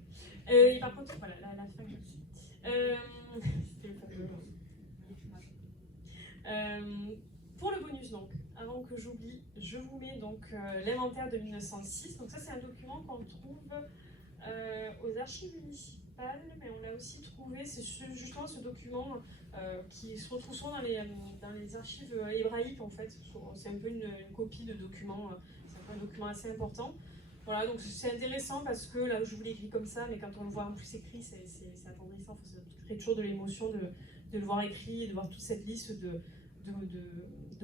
Et par contre, voilà, la fin que c'était le fameux. Pour le bonus, donc, avant que j'oublie, je vous mets donc l'inventaire de 1906. Donc ça, c'est un document qu'on trouve aux archives municipales, mais on a aussi trouvé, c'est justement ce document qui se retrouve souvent dans les archives hébraïques, en fait. C'est un peu une copie de document, c'est un document assez important. Voilà, donc c'est intéressant parce que là, je vous l'écris comme ça, mais quand on le voit en plus écrit, c'est attendrissant. Enfin, ça crée toujours de l'émotion de le voir écrit et de voir toute cette liste de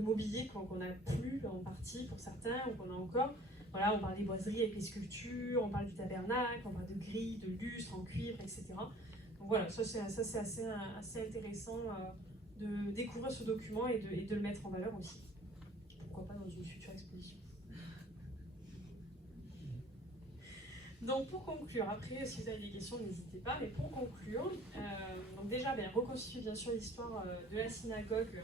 mobilier qu'on n'a plus en partie pour certains, ou qu'on a encore. Voilà, on parle des boiseries avec les sculptures, on parle du tabernacle, on parle de grilles, de lustres en cuivre, etc. Donc voilà, ça c'est assez intéressant de découvrir ce document et de le mettre en valeur aussi. Pourquoi pas dans une future exposition. Donc pour conclure, après si vous avez des questions n'hésitez pas, mais pour conclure, donc déjà reconstituer bien sûr l'histoire de la synagogue,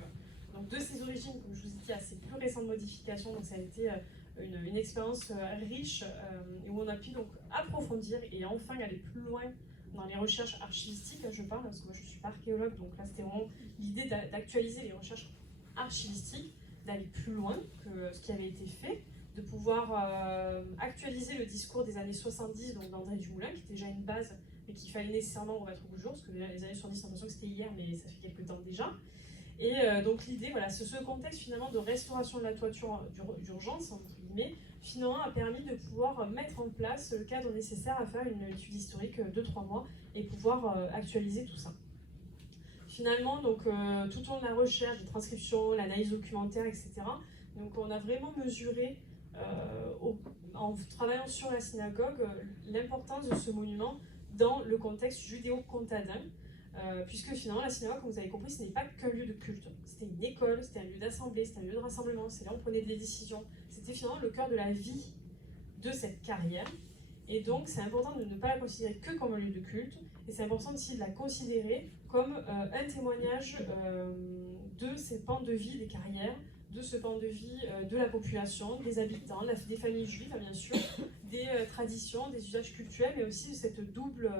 donc de ses origines, comme je vous ai dit, à ses plus récentes modifications, donc ça a été une expérience riche où on a pu donc approfondir et enfin aller plus loin dans les recherches archivistiques, je parle, parce que moi je ne suis pas archéologue, donc là c'était vraiment l'idée d'actualiser les recherches archivistiques, d'aller plus loin que ce qui avait été fait, de pouvoir actualiser le discours des années 70, donc d'André Dumoulin, qui était déjà une base, mais qu'il fallait nécessairement remettre au goût du jour, parce que les années 70, j'ai l'impression que c'était hier, mais ça fait quelques temps déjà. Et donc l'idée, voilà, ce contexte finalement de restauration de la toiture d'urgence, entre guillemets, finalement a permis de pouvoir mettre en place le cadre nécessaire à faire une étude historique de 3 mois et pouvoir actualiser tout ça. Finalement, donc, tout au long de la recherche, les transcriptions, l'analyse documentaire, etc., donc on a vraiment mesuré en travaillant sur la synagogue, l'importance de ce monument dans le contexte judéo-comtadin, puisque finalement la synagogue, comme vous avez compris, ce n'est pas qu'un lieu de culte, c'était une école, c'était un lieu d'assemblée, c'était un lieu de rassemblement, c'est là où on prenait des décisions, c'était finalement le cœur de la vie de cette carrière, et donc c'est important de ne pas la considérer que comme un lieu de culte, et c'est important aussi de la considérer comme un témoignage de ces pans de vie des carrières, de ce pan de vie de la population, des habitants, des familles juives bien sûr, des traditions, des usages culturels, mais aussi de cette double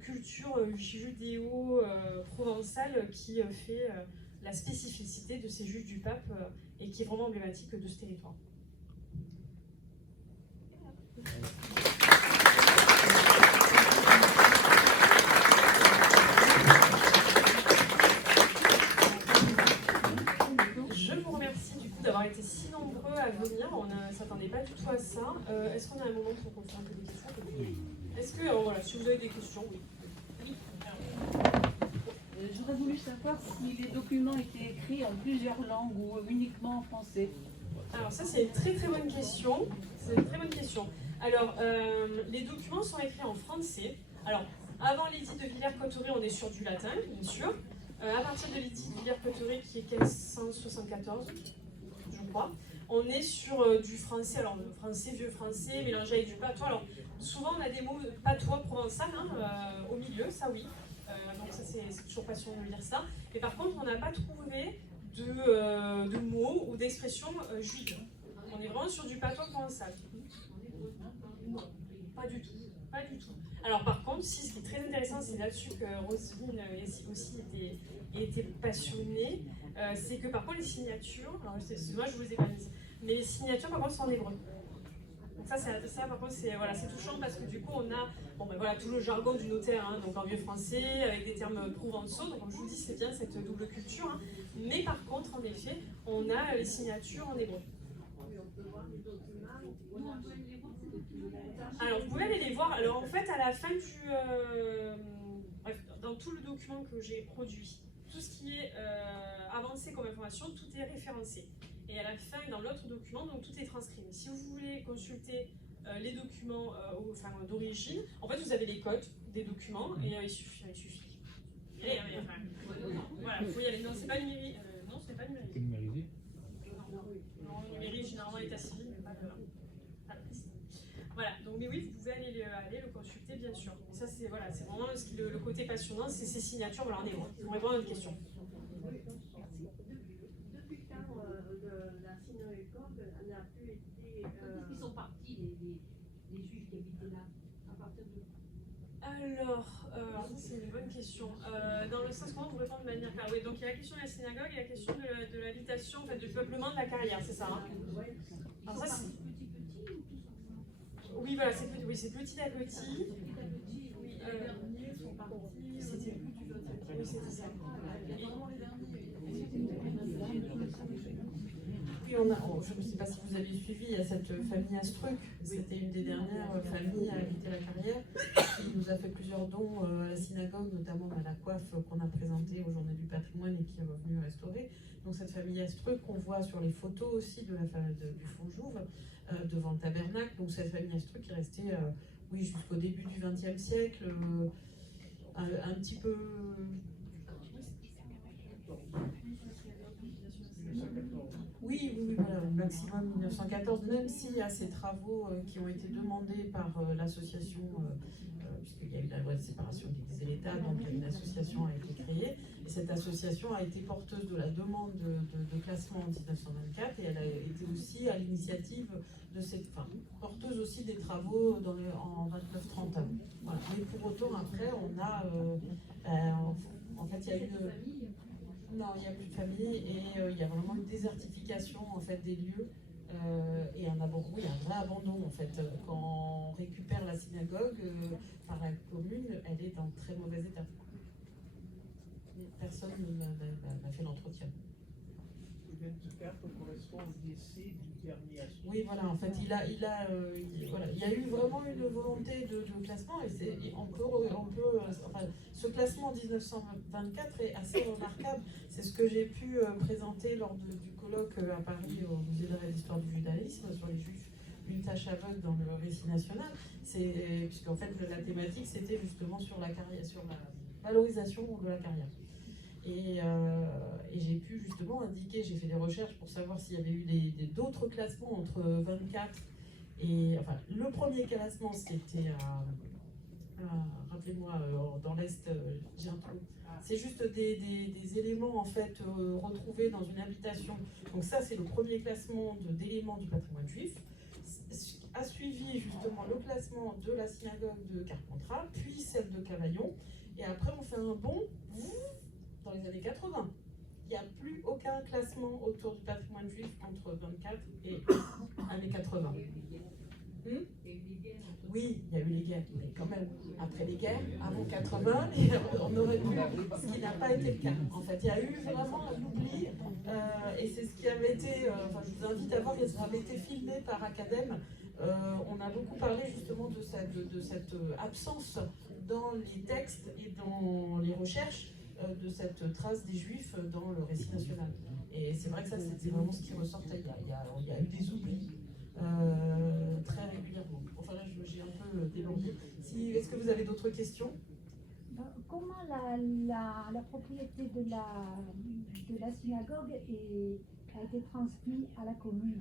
culture judéo-provençale qui fait la spécificité de ces juifs du pape et qui est vraiment emblématique de ce territoire. D'avoir été si nombreux à venir, on ne s'attendait pas du tout à ça. Est-ce qu'on a un moment pour qu'on fasse un peu des questions? Est-ce que, voilà, si vous avez des questions, oui. J'aurais voulu savoir si les documents étaient écrits en plusieurs langues ou uniquement en français. Alors ça, c'est une très très bonne question. C'est une très bonne question. Alors, les documents sont écrits en français. Alors, avant l'édit de Villers-Cotterêts, on est sur du latin, bien sûr. À partir de l'édit de Villers-Cotterêts, qui est 1574, je crois, on est sur du français, alors le français, vieux français, mélangé avec du patois. Alors souvent on a des mots patois provençal au milieu, ça oui, donc ça c'est toujours passionnant de lire ça. Mais par contre on n'a pas trouvé de mots ou d'expressions juives. On est vraiment sur du patois provençal. Non, pas du tout, pas du tout. Alors par contre, si, ce qui est très intéressant, c'est là-dessus que Roselyne aussi était passionnée, c'est que par contre les signatures, alors moi je vous les ai pas mises, mais les signatures par contre sont en hébreu. Donc ça par contre c'est voilà, touchant parce que du coup on a voilà, tout le jargon du notaire, hein, donc en vieux français, avec des termes provençaux, donc comme je vous dis c'est bien cette double culture, hein, mais par contre en effet on a les signatures en hébreu. Alors vous pouvez aller les voir, alors en fait à la fin dans tout le document que j'ai produit, tout ce qui est avancé comme information, tout est référencé. Et à la fin, dans l'autre document, donc tout est transcrit. Mais si vous voulez consulter les documents d'origine, en fait vous avez les codes des documents et il suffit. numéré, hein, mais enfin, voilà, il faut y aller. Non, c'est pas numéré. Non, c'est pas numéré. C'est numérisé. Non, on numérise généralement l'état civil, mais pas le reste. Voilà, donc mais oui, vous pouvez aller le consulter, bien sûr. Et ça, c'est voilà, c'est vraiment le côté passionnant, c'est ces signatures. Voilà, on est bon. Pour répondre à votre question. Depuis quand la synagogue n'a plus été. Quand est-ce qu'ils sont partis, les juifs qui habitaient là? À partir de. Alors, ça c'est une bonne question. Dans le sens, comment vous répondre de manière claire? Oui, donc il y a la question de la synagogue et la question de l'habitation, en fait, du peuplement de la carrière, c'est ça, hein? Ouais. Alors ça, c'est... Petit ou tous ensemble? Oui, voilà, c'est petit, oui, c'est petit à petit. Petit à petit, Oui, les derniers sont partis. c'était oui, c'était ça. Puis je ne sais pas si vous avez suivi, il y a cette famille Astruc, c'était une des dernières familles à habiter la carrière, qui nous a fait plusieurs dons à la synagogue, notamment à la coiffe qu'on a présentée aux Journées du patrimoine et qui est revenue restaurer. Donc cette famille Astruc qu'on voit sur les photos aussi de du fond Jouve, devant le tabernacle. Donc cette famille Astruc est restée oui, jusqu'au début du XXe siècle, un petit peu... Oui, voilà, maximum 1914, même s'il y a ces travaux qui ont été demandés par l'association, puisqu'il y a eu la loi de séparation de l'Église et l'État, donc une association a été créée. Et cette association a été porteuse de la demande de classement en 1924 et elle a été aussi à l'initiative de cette, enfin, porteuse aussi des travaux en 29-30. Voilà. Mais pour autant, après, on a, en fait, il y a eu... Non, il n'y a plus de famille et il y a vraiment une désertification en fait des lieux et un abandon, oui, un vrai abandon en fait. Quand on récupère la synagogue par la commune, elle est en très mauvais état. Personne n'a fait l'entretien. Le 24 correspond au décès du dernier associé. Oui, voilà, en fait, il y a eu vraiment une volonté de classement et on peut enfin, ce classement en 1924 est assez remarquable. C'est ce que j'ai pu présenter lors du colloque à Paris au Musée d'art et d'histoire du judaïsme sur les juifs, une tâche aveugle dans le récit national. Puisqu'en fait, la thématique, c'était justement sur la carrière, sur la valorisation de la carrière. Et j'ai pu justement indiquer, j'ai fait des recherches pour savoir s'il y avait eu d'autres classements entre 24 et... Enfin, le premier classement, c'était rappelez-moi, dans l'Est, j'ai un trou. C'est juste des éléments en fait retrouvés dans une habitation. Donc ça, c'est le premier classement d'éléments du patrimoine juif. A suivi justement le classement de la synagogue de Carpentras, puis celle de Cavaillon. Et après, on fait un bond dans les années 80. Il n'y a plus aucun classement autour du patrimoine juif entre 24 et années 80. Oui, il y a eu les guerres, mais quand même, après les guerres, avant 80, on aurait pu, ce qui n'a pas été le cas. En fait, il y a eu vraiment un oubli, et c'est ce qui avait été, enfin, je vous invite à voir, ça avait été filmé par Academ. On a beaucoup parlé justement de cette absence dans les textes et dans les recherches de cette trace des Juifs dans le récit national. Et c'est vrai que ça, c'était vraiment ce qui ressortait. Il y a eu des oublis très régulièrement. Enfin là, j'ai un peu débordé. Est-ce que vous avez d'autres questions? Comment la propriété de la synagogue a été transmise à la commune?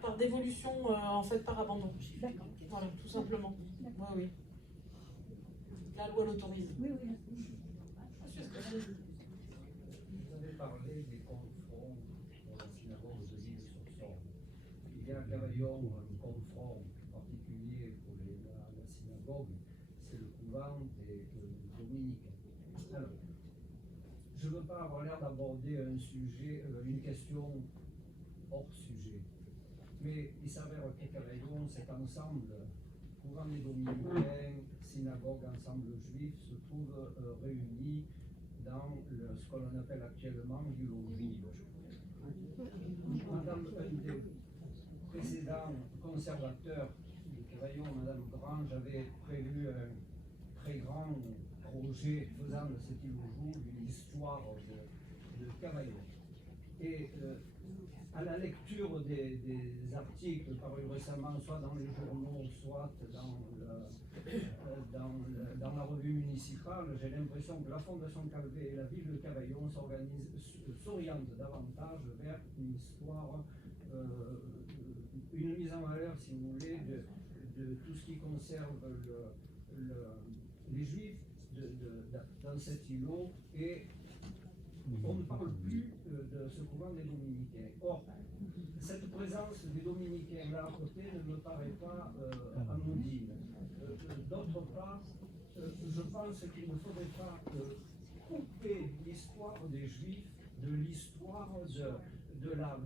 Par dévolution, en fait, par abandon. D'accord. Voilà, tout simplement. Oui. La loi l'autorise. Oui. Vous avez parlé des confronts dans la synagogue de l'Île-sur-Sorgue. Il y a à Cavaillon un confront particulier pour la synagogue, c'est le couvent des dominicains. Alors, je ne veux pas avoir l'air d'aborder un sujet, une question hors sujet, mais il s'avère qu'à Cavaillon, cet ensemble, couvent des dominicains, synagogue, ensemble juif, se trouve réunis dans ce que l'on appelle actuellement l'Uloville. Madame, un des précédents conservateurs de Cavaillon, Madame Grange, avait prévu un très grand projet faisant de cette île au jour une histoire de Cavaillon. Et à la lecture des articles parus récemment, soit dans les journaux, soit dans la revue municipale, j'ai l'impression que la Fondation Calvet et la ville de Cavaillon s'orientent davantage vers une histoire, une mise en valeur, si vous voulez, de tout ce qui concerne les Juifs dans cet îlot, et on ne parle plus de ce couvent des Dominicains. Or, cette présence des Dominicains là à côté ne me paraît pas anodine. D'autre part, je pense qu'il ne faudrait pas couper l'histoire des Juifs de l'histoire de la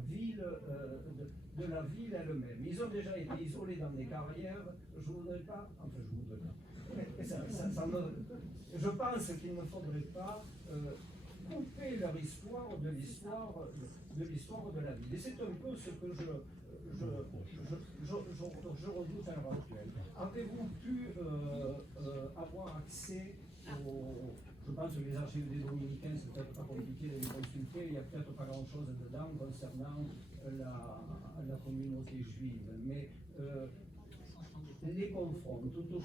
ville elle-même. Ils ont déjà été isolés dans des carrières. Je voudrais pas, enfin je voudrais pas. Je pense qu'il ne faudrait pas couper leur histoire de l'histoire de la ville. Et c'est un peu ce que je redoute à l'heure actuelle. Avez-vous pu avoir accès aux... Je pense que les archives des Dominicains, c'est peut-être pas compliqué de les consulter, il n'y a peut-être pas grand-chose dedans concernant la communauté juive. Mais les confrontent toujours.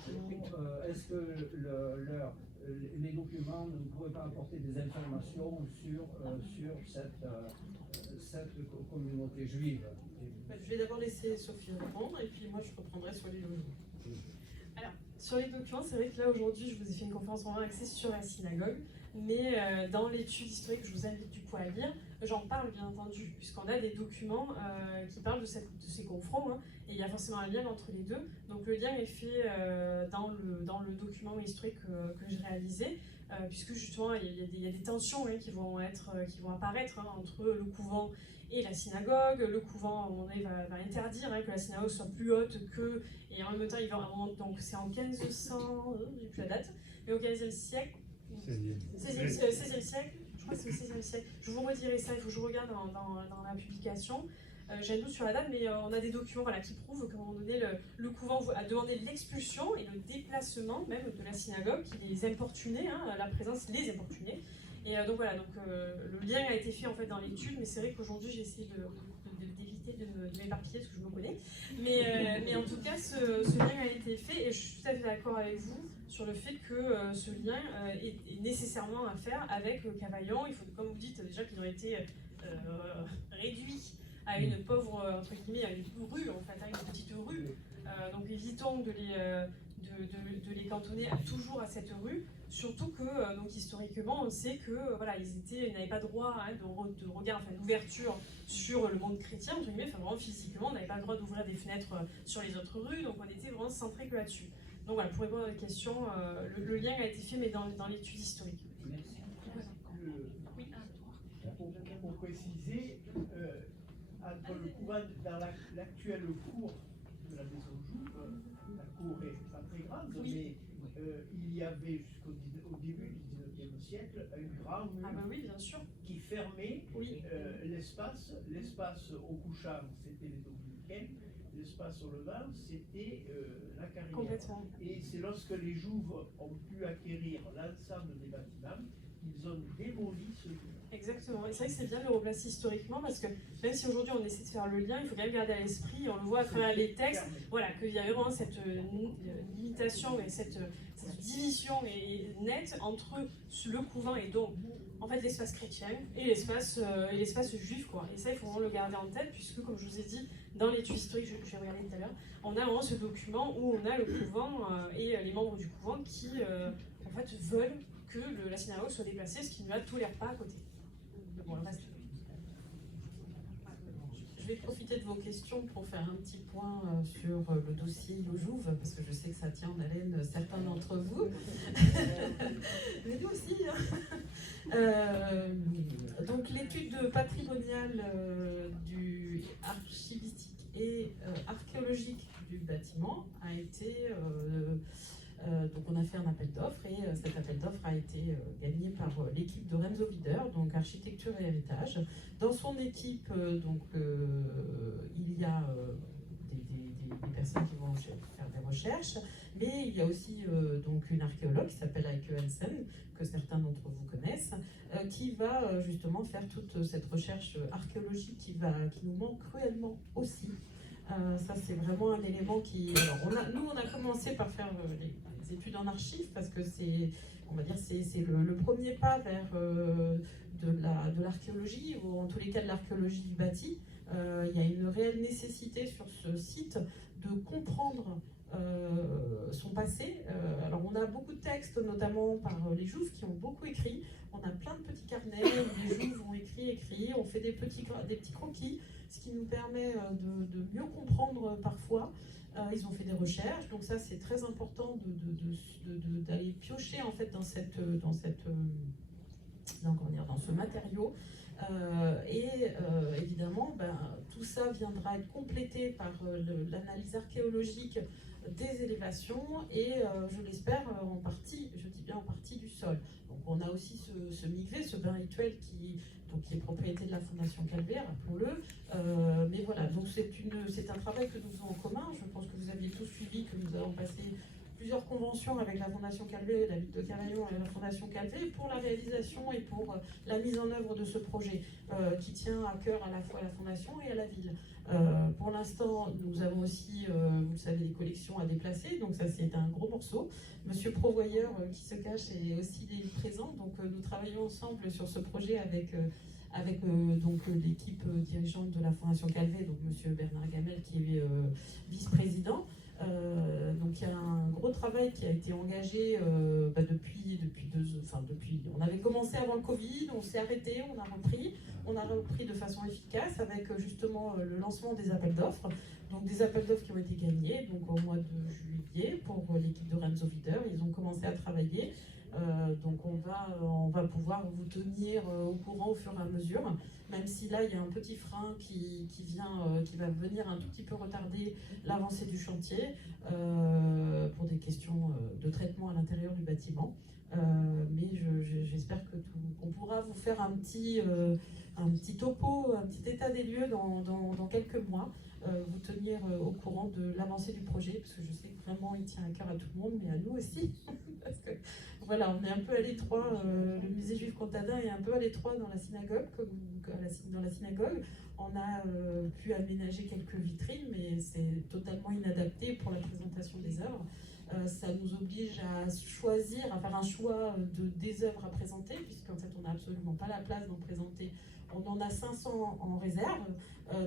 Est-ce que les documents ne pourraient pas apporter des informations sur cette communauté juive? Je vais d'abord laisser Sophie répondre et puis moi je reprendrai sur les logements. Alors, sur les documents, c'est vrai que là aujourd'hui je vous ai fait une conférence vraiment axée sur la synagogue, mais dans l'étude historique que je vous invite du coup à lire, j'en parle bien entendu, puisqu'on a des documents qui parlent de ces confronts, hein, et il y a forcément un lien entre les deux. Donc le lien est fait dans le document historique que j'ai réalisé, puisque justement il y a des tensions qui vont apparaître entre le couvent et la synagogue. Le couvent, à un moment donné, va interdire que la synagogue soit plus haute que, et en même temps, donc c'est en 1500, j'ai plus la date, mais au 15e siècle, 16e siècle, je crois que c'est le 16e siècle, je vous redirai ça, il faut que je regarde dans la publication. J'ai un doute sur la date, mais on a des documents qui prouvent qu'à un moment donné, le couvent a demandé l'expulsion et le déplacement même de la synagogue, qui les importunait, la présence les importunait. Et donc voilà, le lien a été fait en fait dans l'étude, mais c'est vrai qu'aujourd'hui j'ai essayé d'éviter de m'éparpiller parce que je me connais. Mais en tout cas, ce lien a été fait et je suis tout à fait d'accord avec vous sur le fait que ce lien est nécessairement à faire avec Cavaillon. Il faut, comme vous dites, déjà qu'ils ont été réduits à une pauvre, entre guillemets, à une rue, en fait, à une petite rue. Donc évitons de les cantonner toujours à cette rue. Surtout que, donc historiquement, on sait que ils n'avaient pas droit de regard, enfin d'ouverture sur le monde chrétien, entre guillemets, enfin vraiment physiquement, on n'avait pas le droit d'ouvrir des fenêtres sur les autres rues, donc on était vraiment centré que là-dessus. Donc voilà, pour répondre à votre question, le lien a été fait, mais dans l'étude historique. Pour préciser, entre le couvent, dans l'actuelle cour de la maison juive, la cour est pas très grande, mais il y avait jusqu'au début du XIXe siècle un grand mur Bien sûr. qui fermait l'espace. L'espace au couchant, c'était les dominicains. L'espace au levant, c'était la carrière. Complètement. Et c'est lorsque les Jouves ont pu acquérir l'ensemble des bâtiments qu'ils ont démoli ce mur. Exactement, et c'est vrai que c'est bien de le replacer historiquement parce que même si aujourd'hui on essaie de faire le lien, il faut quand même garder à l'esprit, on le voit à travers les textes, qu'il y avait vraiment cette limitation et cette division nette entre le couvent et donc en fait l'espace chrétien et l'espace juif, quoi. Et ça il faut vraiment le garder en tête puisque comme je vous ai dit, dans l'étude historique, je vais regarder tout à l'heure, on a vraiment ce document où on a le couvent et les membres du couvent qui en fait veulent que la synagogue soit déplacée, ce qui ne la tolère pas à côté. Bon, Je vais profiter de vos questions pour faire un petit point sur le dossier Lojouve, parce que je sais que ça tient en haleine certains d'entre vous. Mais nous aussi. Donc l'étude patrimoniale du archivistique et archéologique du bâtiment a été... donc on a fait un appel d'offres et cet appel d'offres a été gagné par l'équipe de Renzo Wider, donc architecture et héritage. Dans son équipe, il y a des personnes qui vont faire des recherches, mais il y a aussi donc une archéologue qui s'appelle Heike Hansen, que certains d'entre vous connaissent, qui va justement faire toute cette recherche archéologique qui nous manque cruellement aussi. Ça, c'est vraiment un élément qui... Alors, nous, on a commencé par faire les études en archives parce que on va dire, c'est le premier pas vers de l'archéologie, ou en tous les cas de l'archéologie du bâti. Il y a une réelle nécessité sur ce site de comprendre son passé. Alors on a beaucoup de textes, notamment par les Jouves qui ont beaucoup écrit. On a plein de petits carnets où les Jouves ont écrit, on fait des petits croquis, ce qui nous permet de mieux comprendre parfois. Ils ont fait des recherches, donc ça c'est très important d'aller piocher en fait dans ce matériau. Évidemment, tout ça viendra être complété par l'analyse archéologique des élévations et, je l'espère, en partie, je dis bien en partie, du sol. Donc on a aussi ce MIGV, ce bain rituel qui est propriété de la Fondation Calvé, rappelons-le. Mais voilà, donc c'est un travail que nous faisons en commun. Je pense que vous aviez tous suivi que nous avons passé plusieurs conventions avec la Fondation Calvé, la ville de Cavaillon et la Fondation Calvé pour la réalisation et pour la mise en œuvre de ce projet qui tient à cœur à la fois à la Fondation et à la ville. Pour l'instant, nous avons aussi, vous le savez, des collections à déplacer, donc ça c'est un gros morceau. Monsieur Provoyeur qui se cache est aussi présent, donc nous travaillons ensemble sur ce projet avec donc l'équipe dirigeante de la Fondation Calvé, donc Monsieur Bernard Gamel qui est vice-président. Donc il y a un gros travail qui a été engagé depuis. On avait commencé avant le Covid, on s'est arrêté, on a repris de façon efficace avec justement le lancement des appels d'offres. Donc des appels d'offres qui ont été gagnés donc au mois de juillet pour l'équipe de Renzo Vider. Ils ont commencé à travailler. Donc on va pouvoir vous tenir au courant au fur et à mesure, même si là il y a un petit frein qui va venir un tout petit peu retarder l'avancée du chantier pour des questions de traitement à l'intérieur du bâtiment. Mais j'espère qu'on pourra vous faire un petit topo, un petit état des lieux dans quelques mois, vous tenir au courant de l'avancée du projet, parce que je sais que vraiment il tient à cœur à tout le monde, mais à nous aussi, parce que voilà, on est un peu à l'étroit, le musée juif comtadin est un peu à l'étroit dans la synagogue, on a pu aménager quelques vitrines, mais c'est totalement inadapté pour la présentation des œuvres. Ça nous oblige à faire un choix des œuvres à présenter, puisqu'en fait on n'a absolument pas la place d'en présenter. On en a 500 en réserve,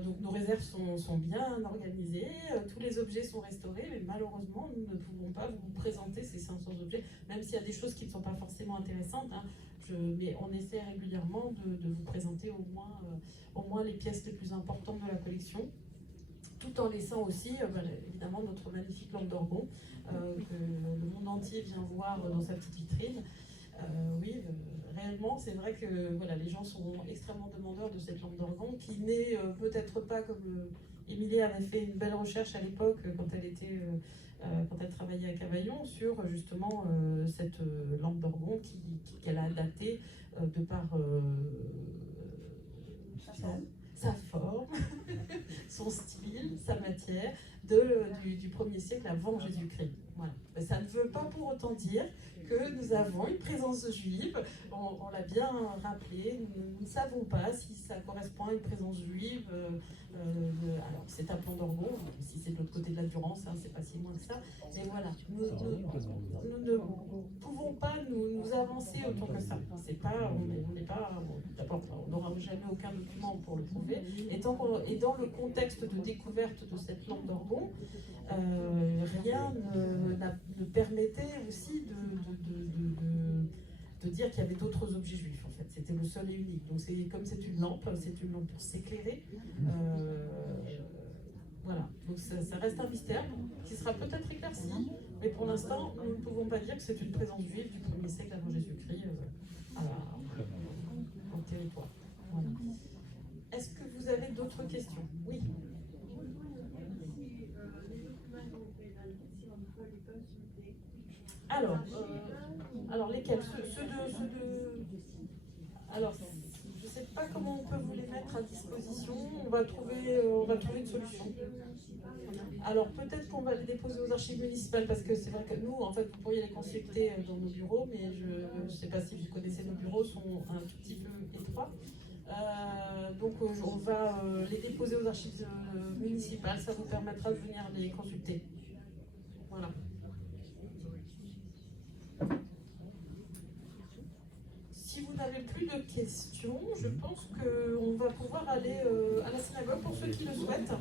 donc nos réserves sont bien organisées, tous les objets sont restaurés, mais malheureusement nous ne pouvons pas vous présenter ces 500 objets, même s'il y a des choses qui ne sont pas forcément intéressantes, hein, mais on essaie régulièrement de vous présenter au moins les pièces les plus importantes de la collection, tout en laissant aussi évidemment notre magnifique lampe d'orgon que le monde entier vient voir dans sa petite vitrine. Réellement, c'est vrai que les gens sont extrêmement demandeurs de cette lampe d'orgon qui n'est peut-être pas comme Émilie avait fait une belle recherche à l'époque quand elle travaillait à Cavaillon sur justement cette lampe d'orgon qu'elle a datée de par sa forme, son style, sa matière, du 1er siècle avant Jésus-Christ. Voilà. Mais ça ne veut pas pour autant dire que nous avons une présence juive, on l'a bien rappelé, nous ne savons pas si ça correspond à une présence juive, alors c'est un plan d'orgon, si c'est de l'autre côté de la Durance, hein, c'est pas si loin que ça, mais voilà, nous ne pouvons pas nous avancer autant que ça, d'abord on n'aura jamais aucun document pour le prouver, et dans le contexte de découverte de cette lampe d'orgon, rien ne permettait aussi de dire qu'il y avait d'autres objets juifs en fait, c'était le seul et unique. Donc comme c'est une lampe pour s'éclairer. Voilà, donc ça reste un mystère qui sera peut-être éclairci, mais pour l'instant nous ne pouvons pas dire que c'est une présence juive du 1er siècle avant Jésus-Christ au territoire. Voilà. Est-ce que vous avez d'autres questions? Oui. Alors lesquels? Alors, je ne sais pas comment on peut vous les mettre à disposition. On va trouver une solution. Alors peut-être qu'on va les déposer aux archives municipales parce que c'est vrai que nous, en fait, vous pourriez les consulter dans nos bureaux, mais je ne sais pas si vous connaissez nos bureaux, sont un tout petit peu étroits. Donc on va les déposer aux archives municipales, ça vous permettra de venir les consulter. Voilà. Si vous n'avez plus de questions, je pense qu'on va pouvoir aller à la synagogue pour ceux qui le souhaitent.